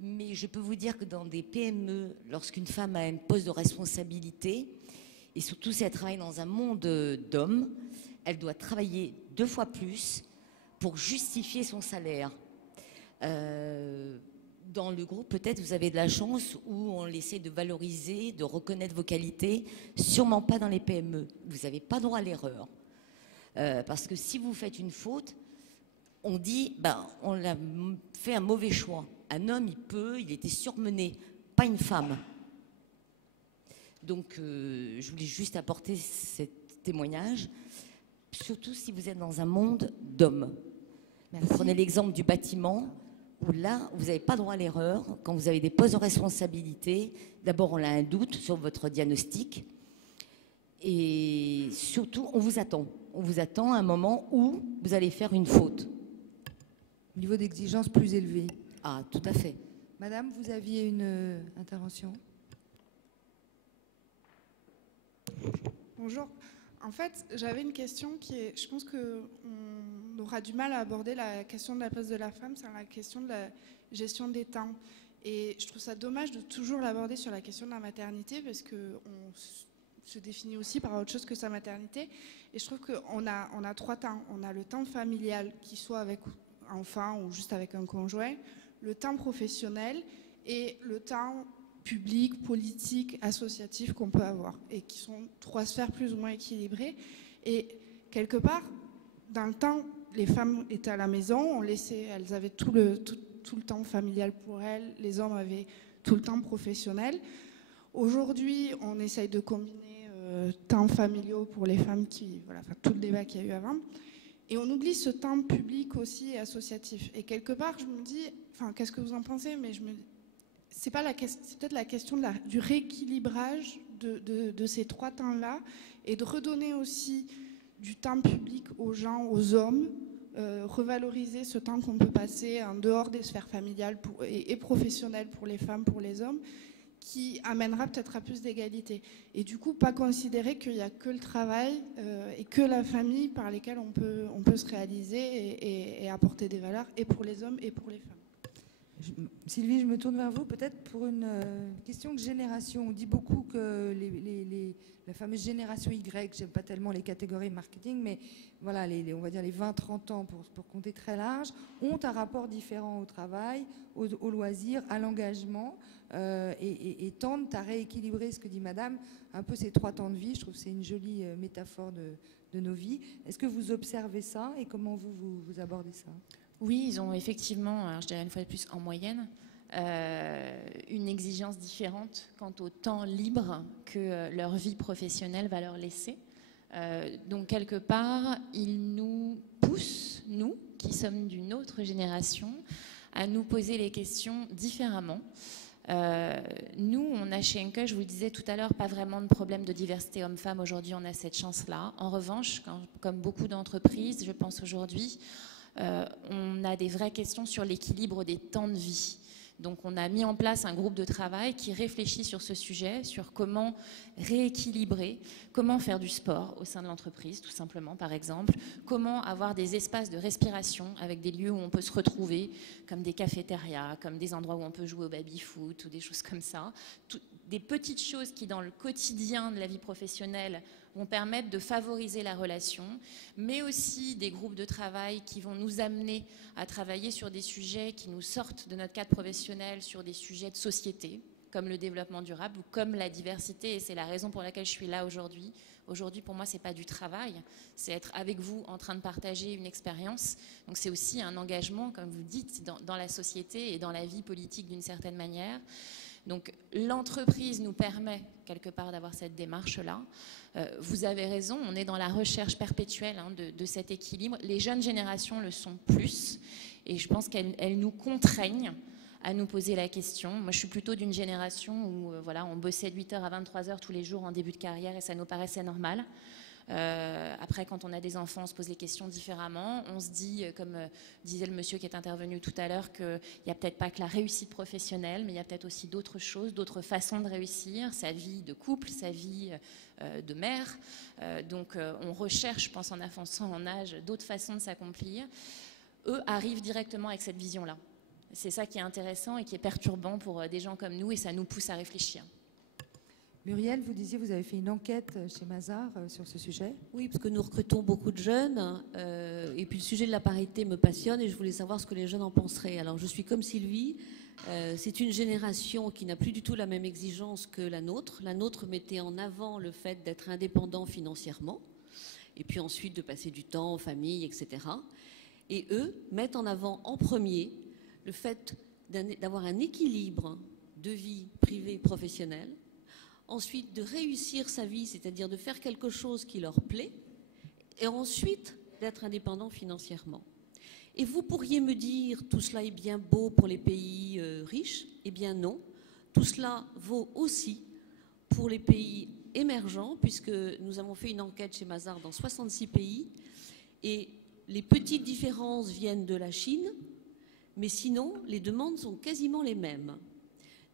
mais je peux vous dire que dans des PME, lorsqu'une femme a un poste de responsabilité, et surtout si elle travaille dans un monde d'hommes, elle doit travailler 2 fois plus pour justifier son salaire. Dans le groupe, peut-être, vous avez de la chance où on essaie de valoriser, de reconnaître vos qualités, sûrement pas dans les PME. Vous n'avez pas droit à l'erreur. Parce que si vous faites une faute, on dit, on a fait un mauvais choix. Un homme, il était surmené, pas une femme. Donc, je voulais juste apporter ce témoignage, surtout si vous êtes dans un monde d'hommes. Vous prenez l'exemple du bâtiment, où là, vous n'avez pas droit à l'erreur. Quand vous avez des postes de responsabilité, d'abord, on a un doute sur votre diagnostic. Et surtout, on vous attend. On vous attend à un moment où vous allez faire une faute. Niveau d'exigence plus élevé. Ah, tout à fait. Madame, vous aviez une intervention? Bonjour. En fait, j'avais une question qui est, je pense qu'on aura du mal à aborder la question de la place de la femme, c'est la question de la gestion des temps. Et je trouve ça dommage de toujours l'aborder sur la question de la maternité, parce qu'on se définit aussi par autre chose que sa maternité. Et je trouve qu'on a 3 temps. On a le temps familial, qui soit avec un enfant ou juste avec un conjoint, le temps professionnel et le temps public, politique, associatif qu'on peut avoir, et qui sont 3 sphères plus ou moins équilibrées. Et quelque part, dans le temps, les femmes étaient à la maison, elles avaient tout le temps familial pour elles, les hommes avaient tout le temps professionnel. Aujourd'hui, on essaye de combiner temps familiaux pour les femmes, tout le débat qu'il y a eu avant, et on oublie ce temps public aussi et associatif. Et quelque part, je me dis, qu'est-ce que vous en pensez, mais c'est peut-être la question du rééquilibrage de ces 3 temps-là et de redonner aussi du temps public aux gens, aux hommes, revaloriser ce temps qu'on peut passer en dehors des sphères familiales et professionnelles pour les femmes, pour les hommes, qui amènera peut-être à plus d'égalité. Et du coup, pas considérer qu'il n'y a que le travail et que la famille par lesquelles on peut se réaliser et apporter des valeurs, et pour les hommes et pour les femmes. Sylvie, je me tourne vers vous peut-être pour une question de génération. On dit beaucoup que la fameuse génération Y, j'aime pas tellement les catégories marketing, mais voilà, on va dire les 20-30 ans pour compter très large, ont un rapport différent au travail, au loisir, à l'engagement et tendent à rééquilibrer, ce que dit Madame, un peu ces 3 temps de vie. Je trouve que c'est une jolie métaphore de nos vies. Est-ce que vous observez ça et comment vous abordez ça ? Oui, ils ont effectivement, alors je dirais une fois de plus en moyenne, une exigence différente quant au temps libre que leur vie professionnelle va leur laisser. Donc quelque part, ils nous poussent, nous, qui sommes d'une autre génération, à nous poser les questions différemment. Nous, on a chez Henkel, je vous le disais tout à l'heure, pas vraiment de problème de diversité homme-femme. Aujourd'hui, on a cette chance-là. En revanche, comme beaucoup d'entreprises, je pense aujourd'hui, on a des vraies questions sur l'équilibre des temps de vie. Donc on a mis en place un groupe de travail qui réfléchit sur ce sujet, sur comment rééquilibrer, comment faire du sport au sein de l'entreprise, tout simplement, par exemple, comment avoir des espaces de respiration avec des lieux où on peut se retrouver, comme des cafétérias, comme des endroits où on peut jouer au baby-foot ou des choses comme ça. Des petites choses qui, dans le quotidien de la vie professionnelle, vont permettre de favoriser la relation, mais aussi des groupes de travail qui vont nous amener à travailler sur des sujets qui nous sortent de notre cadre professionnel, sur des sujets de société, comme le développement durable ou comme la diversité, et c'est la raison pour laquelle je suis là aujourd'hui. Aujourd'hui, pour moi, c'est pas du travail, c'est être avec vous en train de partager une expérience. Donc c'est aussi un engagement, comme vous dites, dans la société et dans la vie politique d'une certaine manière. Donc l'entreprise nous permet quelque part d'avoir cette démarche-là. Vous avez raison, on est dans la recherche perpétuelle de cet équilibre. Les jeunes générations le sont plus et je pense qu'elles nous contraignent à nous poser la question. Moi, je suis plutôt d'une génération où voilà, on bossait de 8h à 23h tous les jours en début de carrière et ça nous paraissait normal. Après, quand on a des enfants, on se pose les questions différemment. On se dit, comme disait le monsieur qui est intervenu tout à l'heure, qu'il n'y a peut-être pas que la réussite professionnelle, mais il y a peut-être aussi d'autres choses, d'autres façons de réussir, sa vie de couple, sa vie de mère. Donc, on recherche, je pense, en avançant en âge, d'autres façons de s'accomplir. Eux arrivent directement avec cette vision-là. C'est ça qui est intéressant et qui est perturbant pour des gens comme nous, et ça nous pousse à réfléchir. Muriel, vous disiez, vous avez fait une enquête chez Mazars sur ce sujet. Oui, parce que nous recrutons beaucoup de jeunes, et puis le sujet de la parité me passionne, et je voulais savoir ce que les jeunes en penseraient. Alors je suis comme Sylvie, c'est une génération qui n'a plus du tout la même exigence que la nôtre. La nôtre mettait en avant le fait d'être indépendant financièrement, et puis ensuite de passer du temps en famille, etc. Et eux mettent en avant en premier le fait d'avoir un équilibre de vie privée et professionnelle, ensuite de réussir sa vie, c'est-à-dire de faire quelque chose qui leur plaît, et ensuite d'être indépendant financièrement. Et vous pourriez me dire, tout cela est bien beau pour les pays riches. Eh bien non, tout cela vaut aussi pour les pays émergents, puisque nous avons fait une enquête chez Mazars dans 66 pays, et les petites différences viennent de la Chine, mais sinon, les demandes sont quasiment les mêmes.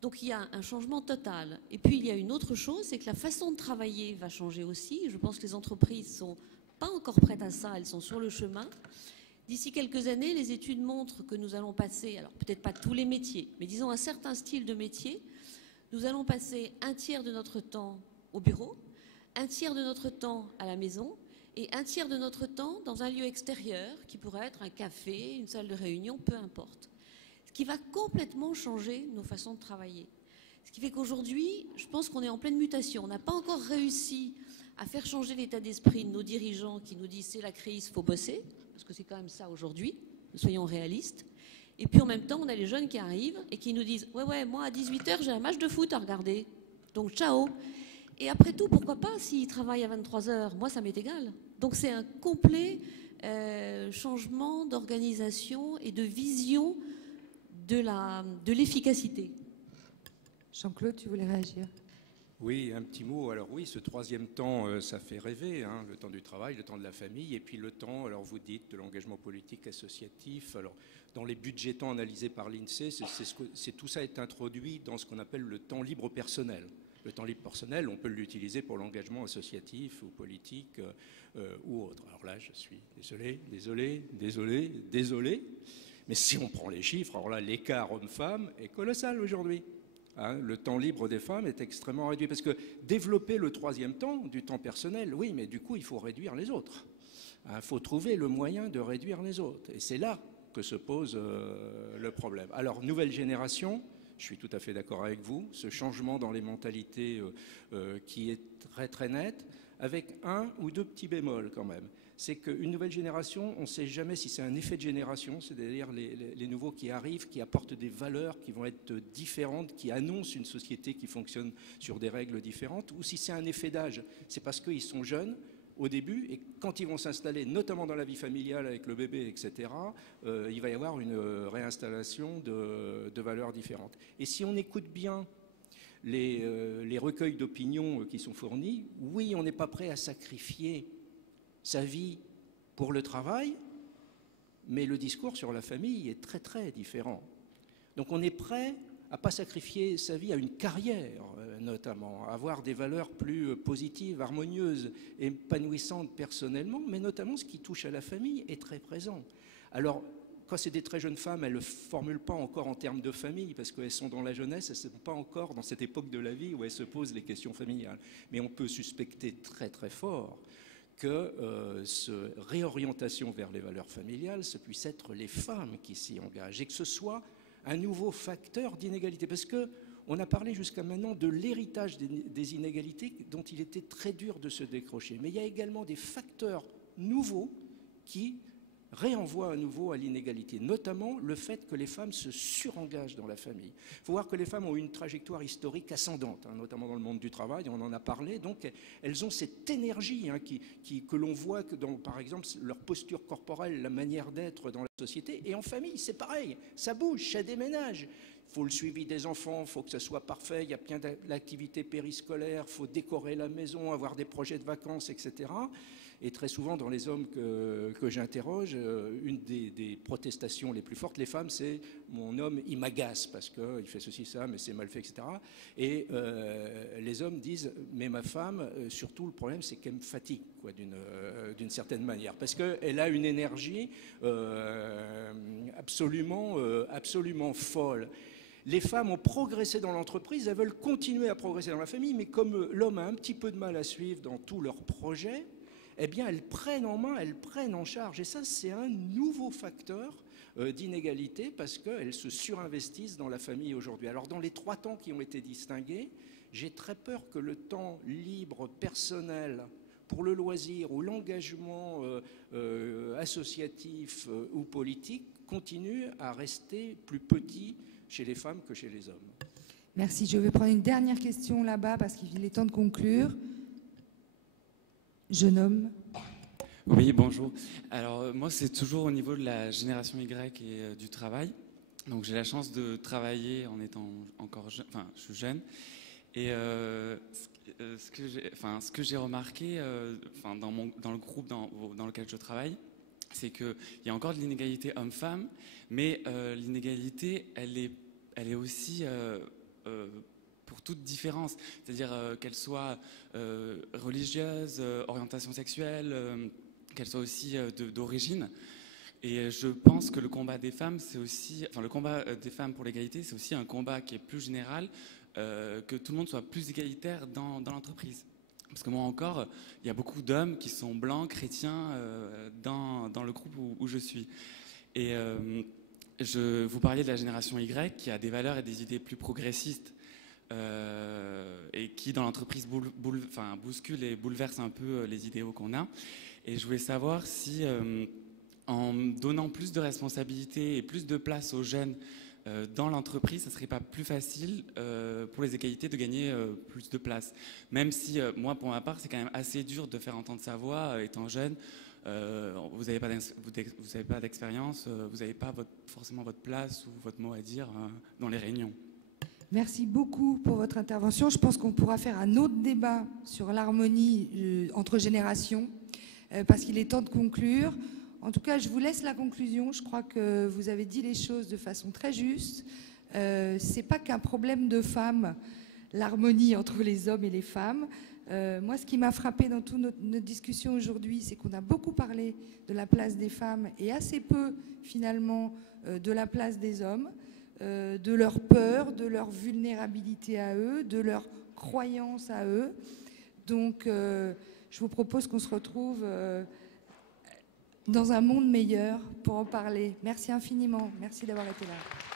Donc il y a un changement total. Et puis il y a une autre chose, c'est que la façon de travailler va changer aussi. Je pense que les entreprises ne sont pas encore prêtes à ça, elles sont sur le chemin. D'ici quelques années, les études montrent que nous allons passer, alors peut-être pas tous les métiers, mais disons un certain style de métier, nous allons passer un tiers de notre temps au bureau, un tiers de notre temps à la maison et un tiers de notre temps dans un lieu extérieur qui pourrait être un café, une salle de réunion, peu importe. Ce qui va complètement changer nos façons de travailler. Ce qui fait qu'aujourd'hui, je pense qu'on est en pleine mutation. On n'a pas encore réussi à faire changer l'état d'esprit de nos dirigeants qui nous disent c'est la crise, il faut bosser, parce que c'est quand même ça aujourd'hui, soyons réalistes. Et puis en même temps, on a les jeunes qui arrivent et qui nous disent ouais, moi à 18h, j'ai un match de foot à regarder, donc ciao. Et après tout, pourquoi pas s'ils travaillent à 23h? Moi, ça m'est égal. Donc c'est un complet changement d'organisation et de vision de l'efficacité. Jean-Claude, tu voulais réagir? Oui, un petit mot. Alors oui, ce troisième temps, ça fait rêver, hein, le temps du travail, le temps de la famille, et puis le temps, alors vous dites, de l'engagement politique associatif. Alors, dans les budgets temps analysés par l'INSEE, tout ça est introduit dans ce qu'on appelle le temps libre personnel. Le temps libre personnel, on peut l'utiliser pour l'engagement associatif ou politique ou autre. Alors là, je suis désolé, mais si on prend les chiffres, alors là, l'écart homme-femme est colossal aujourd'hui. Hein, le temps libre des femmes est extrêmement réduit. Parce que développer le troisième temps, du temps personnel, oui, mais du coup, il faut réduire les autres. Il faut trouver le moyen de réduire les autres. Et c'est là que se pose le problème. Alors, nouvelle génération, je suis tout à fait d'accord avec vous, ce changement dans les mentalités qui est très très net, avec un ou deux petits bémols quand même. C'est qu'une nouvelle génération, on ne sait jamais si c'est un effet de génération, c'est-à-dire les nouveaux qui arrivent, qui apportent des valeurs qui vont être différentes, qui annoncent une société qui fonctionne sur des règles différentes, ou si c'est un effet d'âge. C'est parce qu'ils sont jeunes au début, et quand ils vont s'installer, notamment dans la vie familiale avec le bébé, etc., il va y avoir une réinstallation de valeurs différentes. Et si on écoute bien les recueils d'opinion qui sont fournis, oui, on n'est pas prêt à sacrifier sa vie pour le travail, mais le discours sur la famille est très très différent. Donc on est prêt à ne pas sacrifier sa vie à une carrière, notamment, à avoir des valeurs plus positives, harmonieuses, épanouissantes personnellement, mais notamment ce qui touche à la famille est très présent. Alors, quand c'est des très jeunes femmes, elles ne le formulent pas encore en termes de famille, parce qu'elles sont dans la jeunesse, elles ne sont pas encore dans cette époque de la vie où elles se posent les questions familiales. Mais on peut suspecter très très fort que cette réorientation vers les valeurs familiales, ce puisse être les femmes qui s'y engagent, et que ce soit un nouveau facteur d'inégalité. Parce qu'on a parlé jusqu'à maintenant de l'héritage des inégalités dont il était très dur de se décrocher. Mais il y a également des facteurs nouveaux qui réenvoie à nouveau à l'inégalité, notamment le fait que les femmes se surengagent dans la famille. Il faut voir que les femmes ont une trajectoire historique ascendante, hein, notamment dans le monde du travail, on en a parlé, donc elles ont cette énergie hein, que l'on voit que dans, par exemple, leur posture corporelle, la manière d'être dans la société, et en famille, c'est pareil, ça bouge, ça déménage. Il faut le suivi des enfants, il faut que ça soit parfait, il y a plein d'activités périscolaires, il faut décorer la maison, avoir des projets de vacances, etc. Et très souvent, dans les hommes que j'interroge, une des protestations les plus fortes, les femmes, c'est « mon homme, il m'agace parce qu'il fait ceci, ça, mais c'est mal fait, etc. » Et les hommes disent « mais ma femme, surtout le problème, c'est qu'elle me fatigue quoi, d'une certaine manière. Parce qu'elle a une énergie absolument folle. » Les femmes ont progressé dans l'entreprise, elles veulent continuer à progresser dans la famille, mais comme l'homme a un petit peu de mal à suivre dans tous leurs projets, eh bien, elles prennent en main, elles prennent en charge. Et ça, c'est un nouveau facteur d'inégalité parce qu'elles se surinvestissent dans la famille aujourd'hui. Alors, dans les 3 temps qui ont été distingués, j'ai très peur que le temps libre, personnel, pour le loisir ou l'engagement associatif ou politique continue à rester plus petit chez les femmes que chez les hommes. Merci. Je vais prendre une dernière question là-bas parce qu'il est temps de conclure. Jeune homme. Oui, bonjour. Alors, moi, c'est toujours au niveau de la génération Y et du travail. Donc, j'ai la chance de travailler en étant encore jeune, enfin, je suis jeune. Et ce que j'ai remarqué dans le groupe dans lequel je travaille, c'est qu'il y a encore de l'inégalité homme-femme, mais l'inégalité, elle est aussi... pour toute différence, c'est-à-dire qu'elle soit religieuse, orientation sexuelle, qu'elle soit aussi d'origine. Et je pense que le combat des femmes, c'est aussi, enfin le combat des femmes pour l'égalité, c'est aussi un combat qui est plus général, que tout le monde soit plus égalitaire dans l'entreprise. Parce que moi encore, il y a beaucoup d'hommes qui sont blancs, chrétiens, dans le groupe où je suis. Et vous parliez de la génération Y qui a des valeurs et des idées plus progressistes. Et qui dans l'entreprise bouscule et bouleverse un peu les idéaux qu'on a. Et je voulais savoir si en donnant plus de responsabilités et plus de place aux jeunes dans l'entreprise, ça ne serait pas plus facile pour les égalités de gagner plus de place. Même si moi pour ma part c'est quand même assez dur de faire entendre sa voix étant jeune. Vous n'avez pas d'expérience, vous n'avez pas forcément votre place ou votre mot à dire dans les réunions. Merci beaucoup pour votre intervention. Je pense qu'on pourra faire un autre débat sur l'harmonie entre générations, parce qu'il est temps de conclure. En tout cas, je vous laisse la conclusion. Je crois que vous avez dit les choses de façon très juste. C'est pas qu'un problème de femmes, l'harmonie entre les hommes et les femmes. Moi, ce qui m'a frappé dans toute notre discussion aujourd'hui, c'est qu'on a beaucoup parlé de la place des femmes et assez peu, finalement, de la place des hommes, de leur peur, de leur vulnérabilité à eux, de leur croyance à eux. Donc, je vous propose qu'on se retrouve dans un monde meilleur pour en parler. Merci infiniment. Merci d'avoir été là.